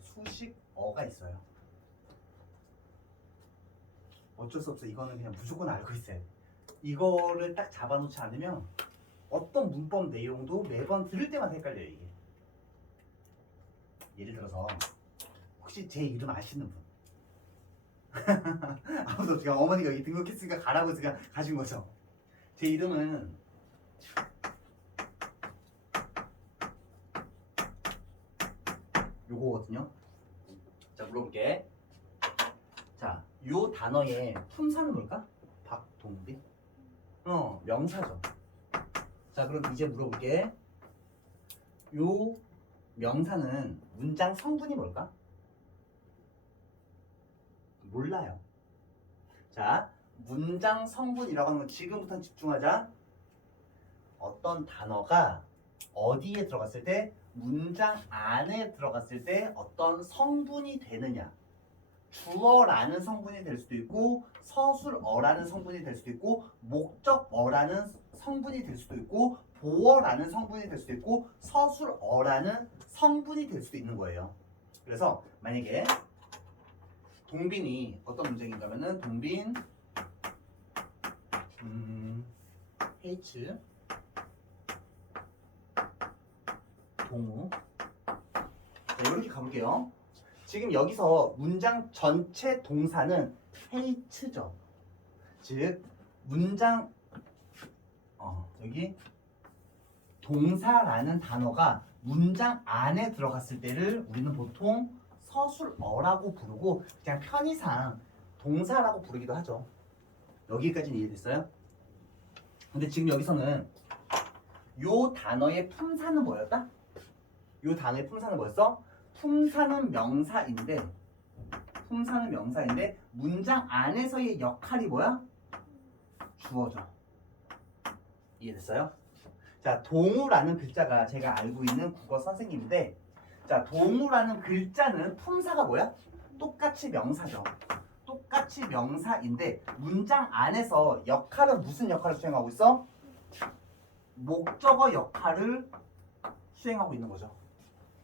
수식어가 있어요. 어쩔 수 없어. 이거는 그냥 무조건 알고 있어야 돼. 이거를 딱 잡아놓지 않으면 어떤 문법 내용도 매번 들을 때마다 헷갈려요. 이게. 예를 들어서 혹시 제 이름 아시는 분? 아무도 없지. 어머니가 여기 등록했으니까 가라고 해서 그냥 가신 거죠. 제 이름은 요거거든요. 자, 물어볼게. 자, 요 단어의 품사는 뭘까? 박동빈? 명사죠. 자, 그럼 이제 물어볼게. 요 명사는 문장 성분이 뭘까? 몰라요. 자, 문장 성분이라고 하는 건 지금부터 집중하자. 어떤 단어가 어디에 들어갔을 때 문장 안에 들어갔을 때 어떤 성분이 되느냐. 주어라는 성분이 될 수도 있고 서술어라는 성분이 될 수도 있고 목적어라는 성분이 될 수도 있고 보어라는 성분이 될 수도 있고 서술어라는 성분이 될 수도 있는 거예요. 그래서 만약에 동빈이 어떤 문장인가 하면은 동빈 H 동우 자, 이렇게 가볼게요. 지금 여기서 문장 전체 동사는 hate죠. 즉 문장 여기 동사라는 단어가 문장 안에 들어갔을 때를 우리는 보통 서술어라고 부르고 그냥 편의상 동사라고 부르기도 하죠. 여기까지는 이해됐어요? 근데 지금 여기서는 요 단어의 품사는 뭐였다? 요 단어의 품사는 뭐였어? 품사는 명사인데 문장 안에서의 역할이 뭐야? 주어져. 이해됐어요? 자, 동우라는 글자가 제가 알고 있는 국어 선생님인데, 자, 동우라는 글자는 품사가 뭐야? 똑같이 명사죠. 똑같이 명사인데 문장 안에서 역할은 무슨 역할을 수행하고 있어? 목적어 역할을 수행하고 있는 거죠.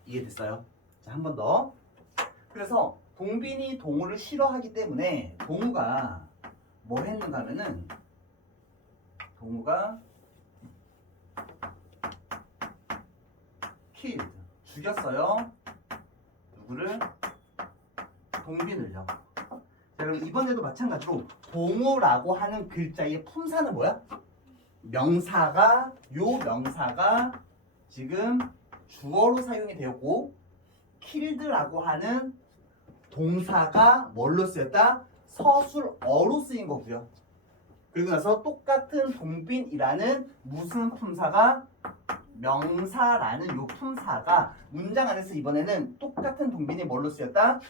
이해됐어요? 자, 한 번 더. 그래서 동빈이 동우를 싫어하기 때문에 동우가 뭐 했는가 하면은 동우가 killed, 죽였어요. 누구를? 동빈을요. 자, 그럼 이번에도 마찬가지로 동우라고 하는 글자의 품사는 뭐야? 명사가 지금 주어로 사용이 되었고 killed라고 하는 동사가 뭘로 쓰였다? 서술어로 쓰인 거고요. 그리고 나서 똑같은 동빈이라는 무슨 품사가 명사라는 요 품사가 문장 안에서 이번에는 똑같은 동빈이 뭘로 쓰였다?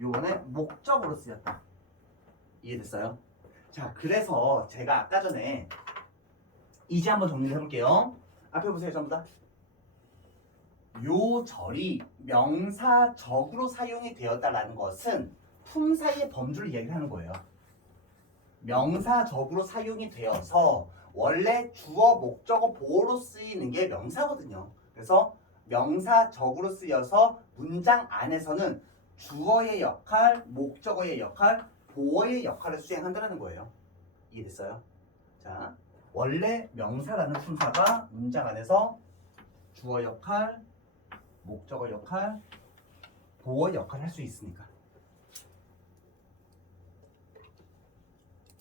요번에 목적으로 쓰였다. 이해됐어요? 자, 그래서 제가 아까 전에 이제 한번 정리를 해볼게요. 앞에 보세요, 전부 다. 요 절이 명사적으로 사용이 되었다라는 것은 품사의 범주를 이야기하는 거예요. 명사적으로 사용이 되어서 원래 주어, 목적어, 보어로 쓰이는 게 명사거든요. 그래서 명사적으로 쓰여서 문장 안에서는 주어의 역할, 목적어의 역할, 보어의 역할을 수행한다는 거예요. 이해됐어요? 자, 원래 명사라는 품사가 문장 안에서 주어 역할, 목적어 역할, 보어 역할을 할 수 있으니까.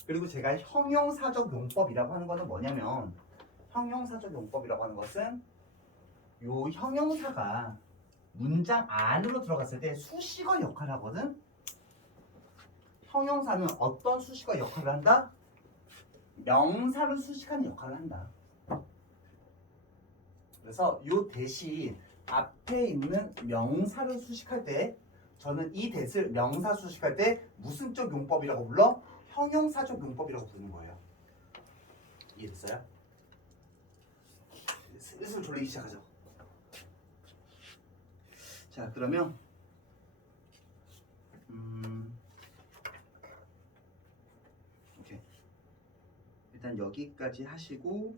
그리고 제가 형용사적 용법이라고 하는 것은 뭐냐면, 형용사적 용법이라고 하는 것은 요 형용사가 문장 안으로 들어갔을 때 수식어 역할을 하거든. 형용사는 어떤 수식어 역할을 한다? 명사를 수식하는 역할을 한다. 그래서 요 대신 앞에 있는 명사를 수식할 때 저는 이 대를 명사 수식할 때 무슨 쪽 용법이라고 불러? 형용사적 용법이라고 부르는 거예요. 이해됐어요? 슬슬 졸리기 시작하죠. 자, 그러면 오케이. 일단 여기까지 하시고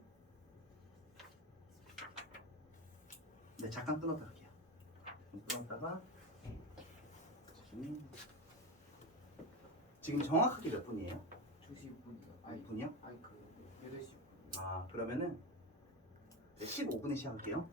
네, 잠깐 끊었다 할게요. 끊었다가 지금 정확하게 몇 분이에요? 2시 6분이요. 몇 분이요? 아니 그 8시 6분. 아, 그러면은 15분에 시작할게요.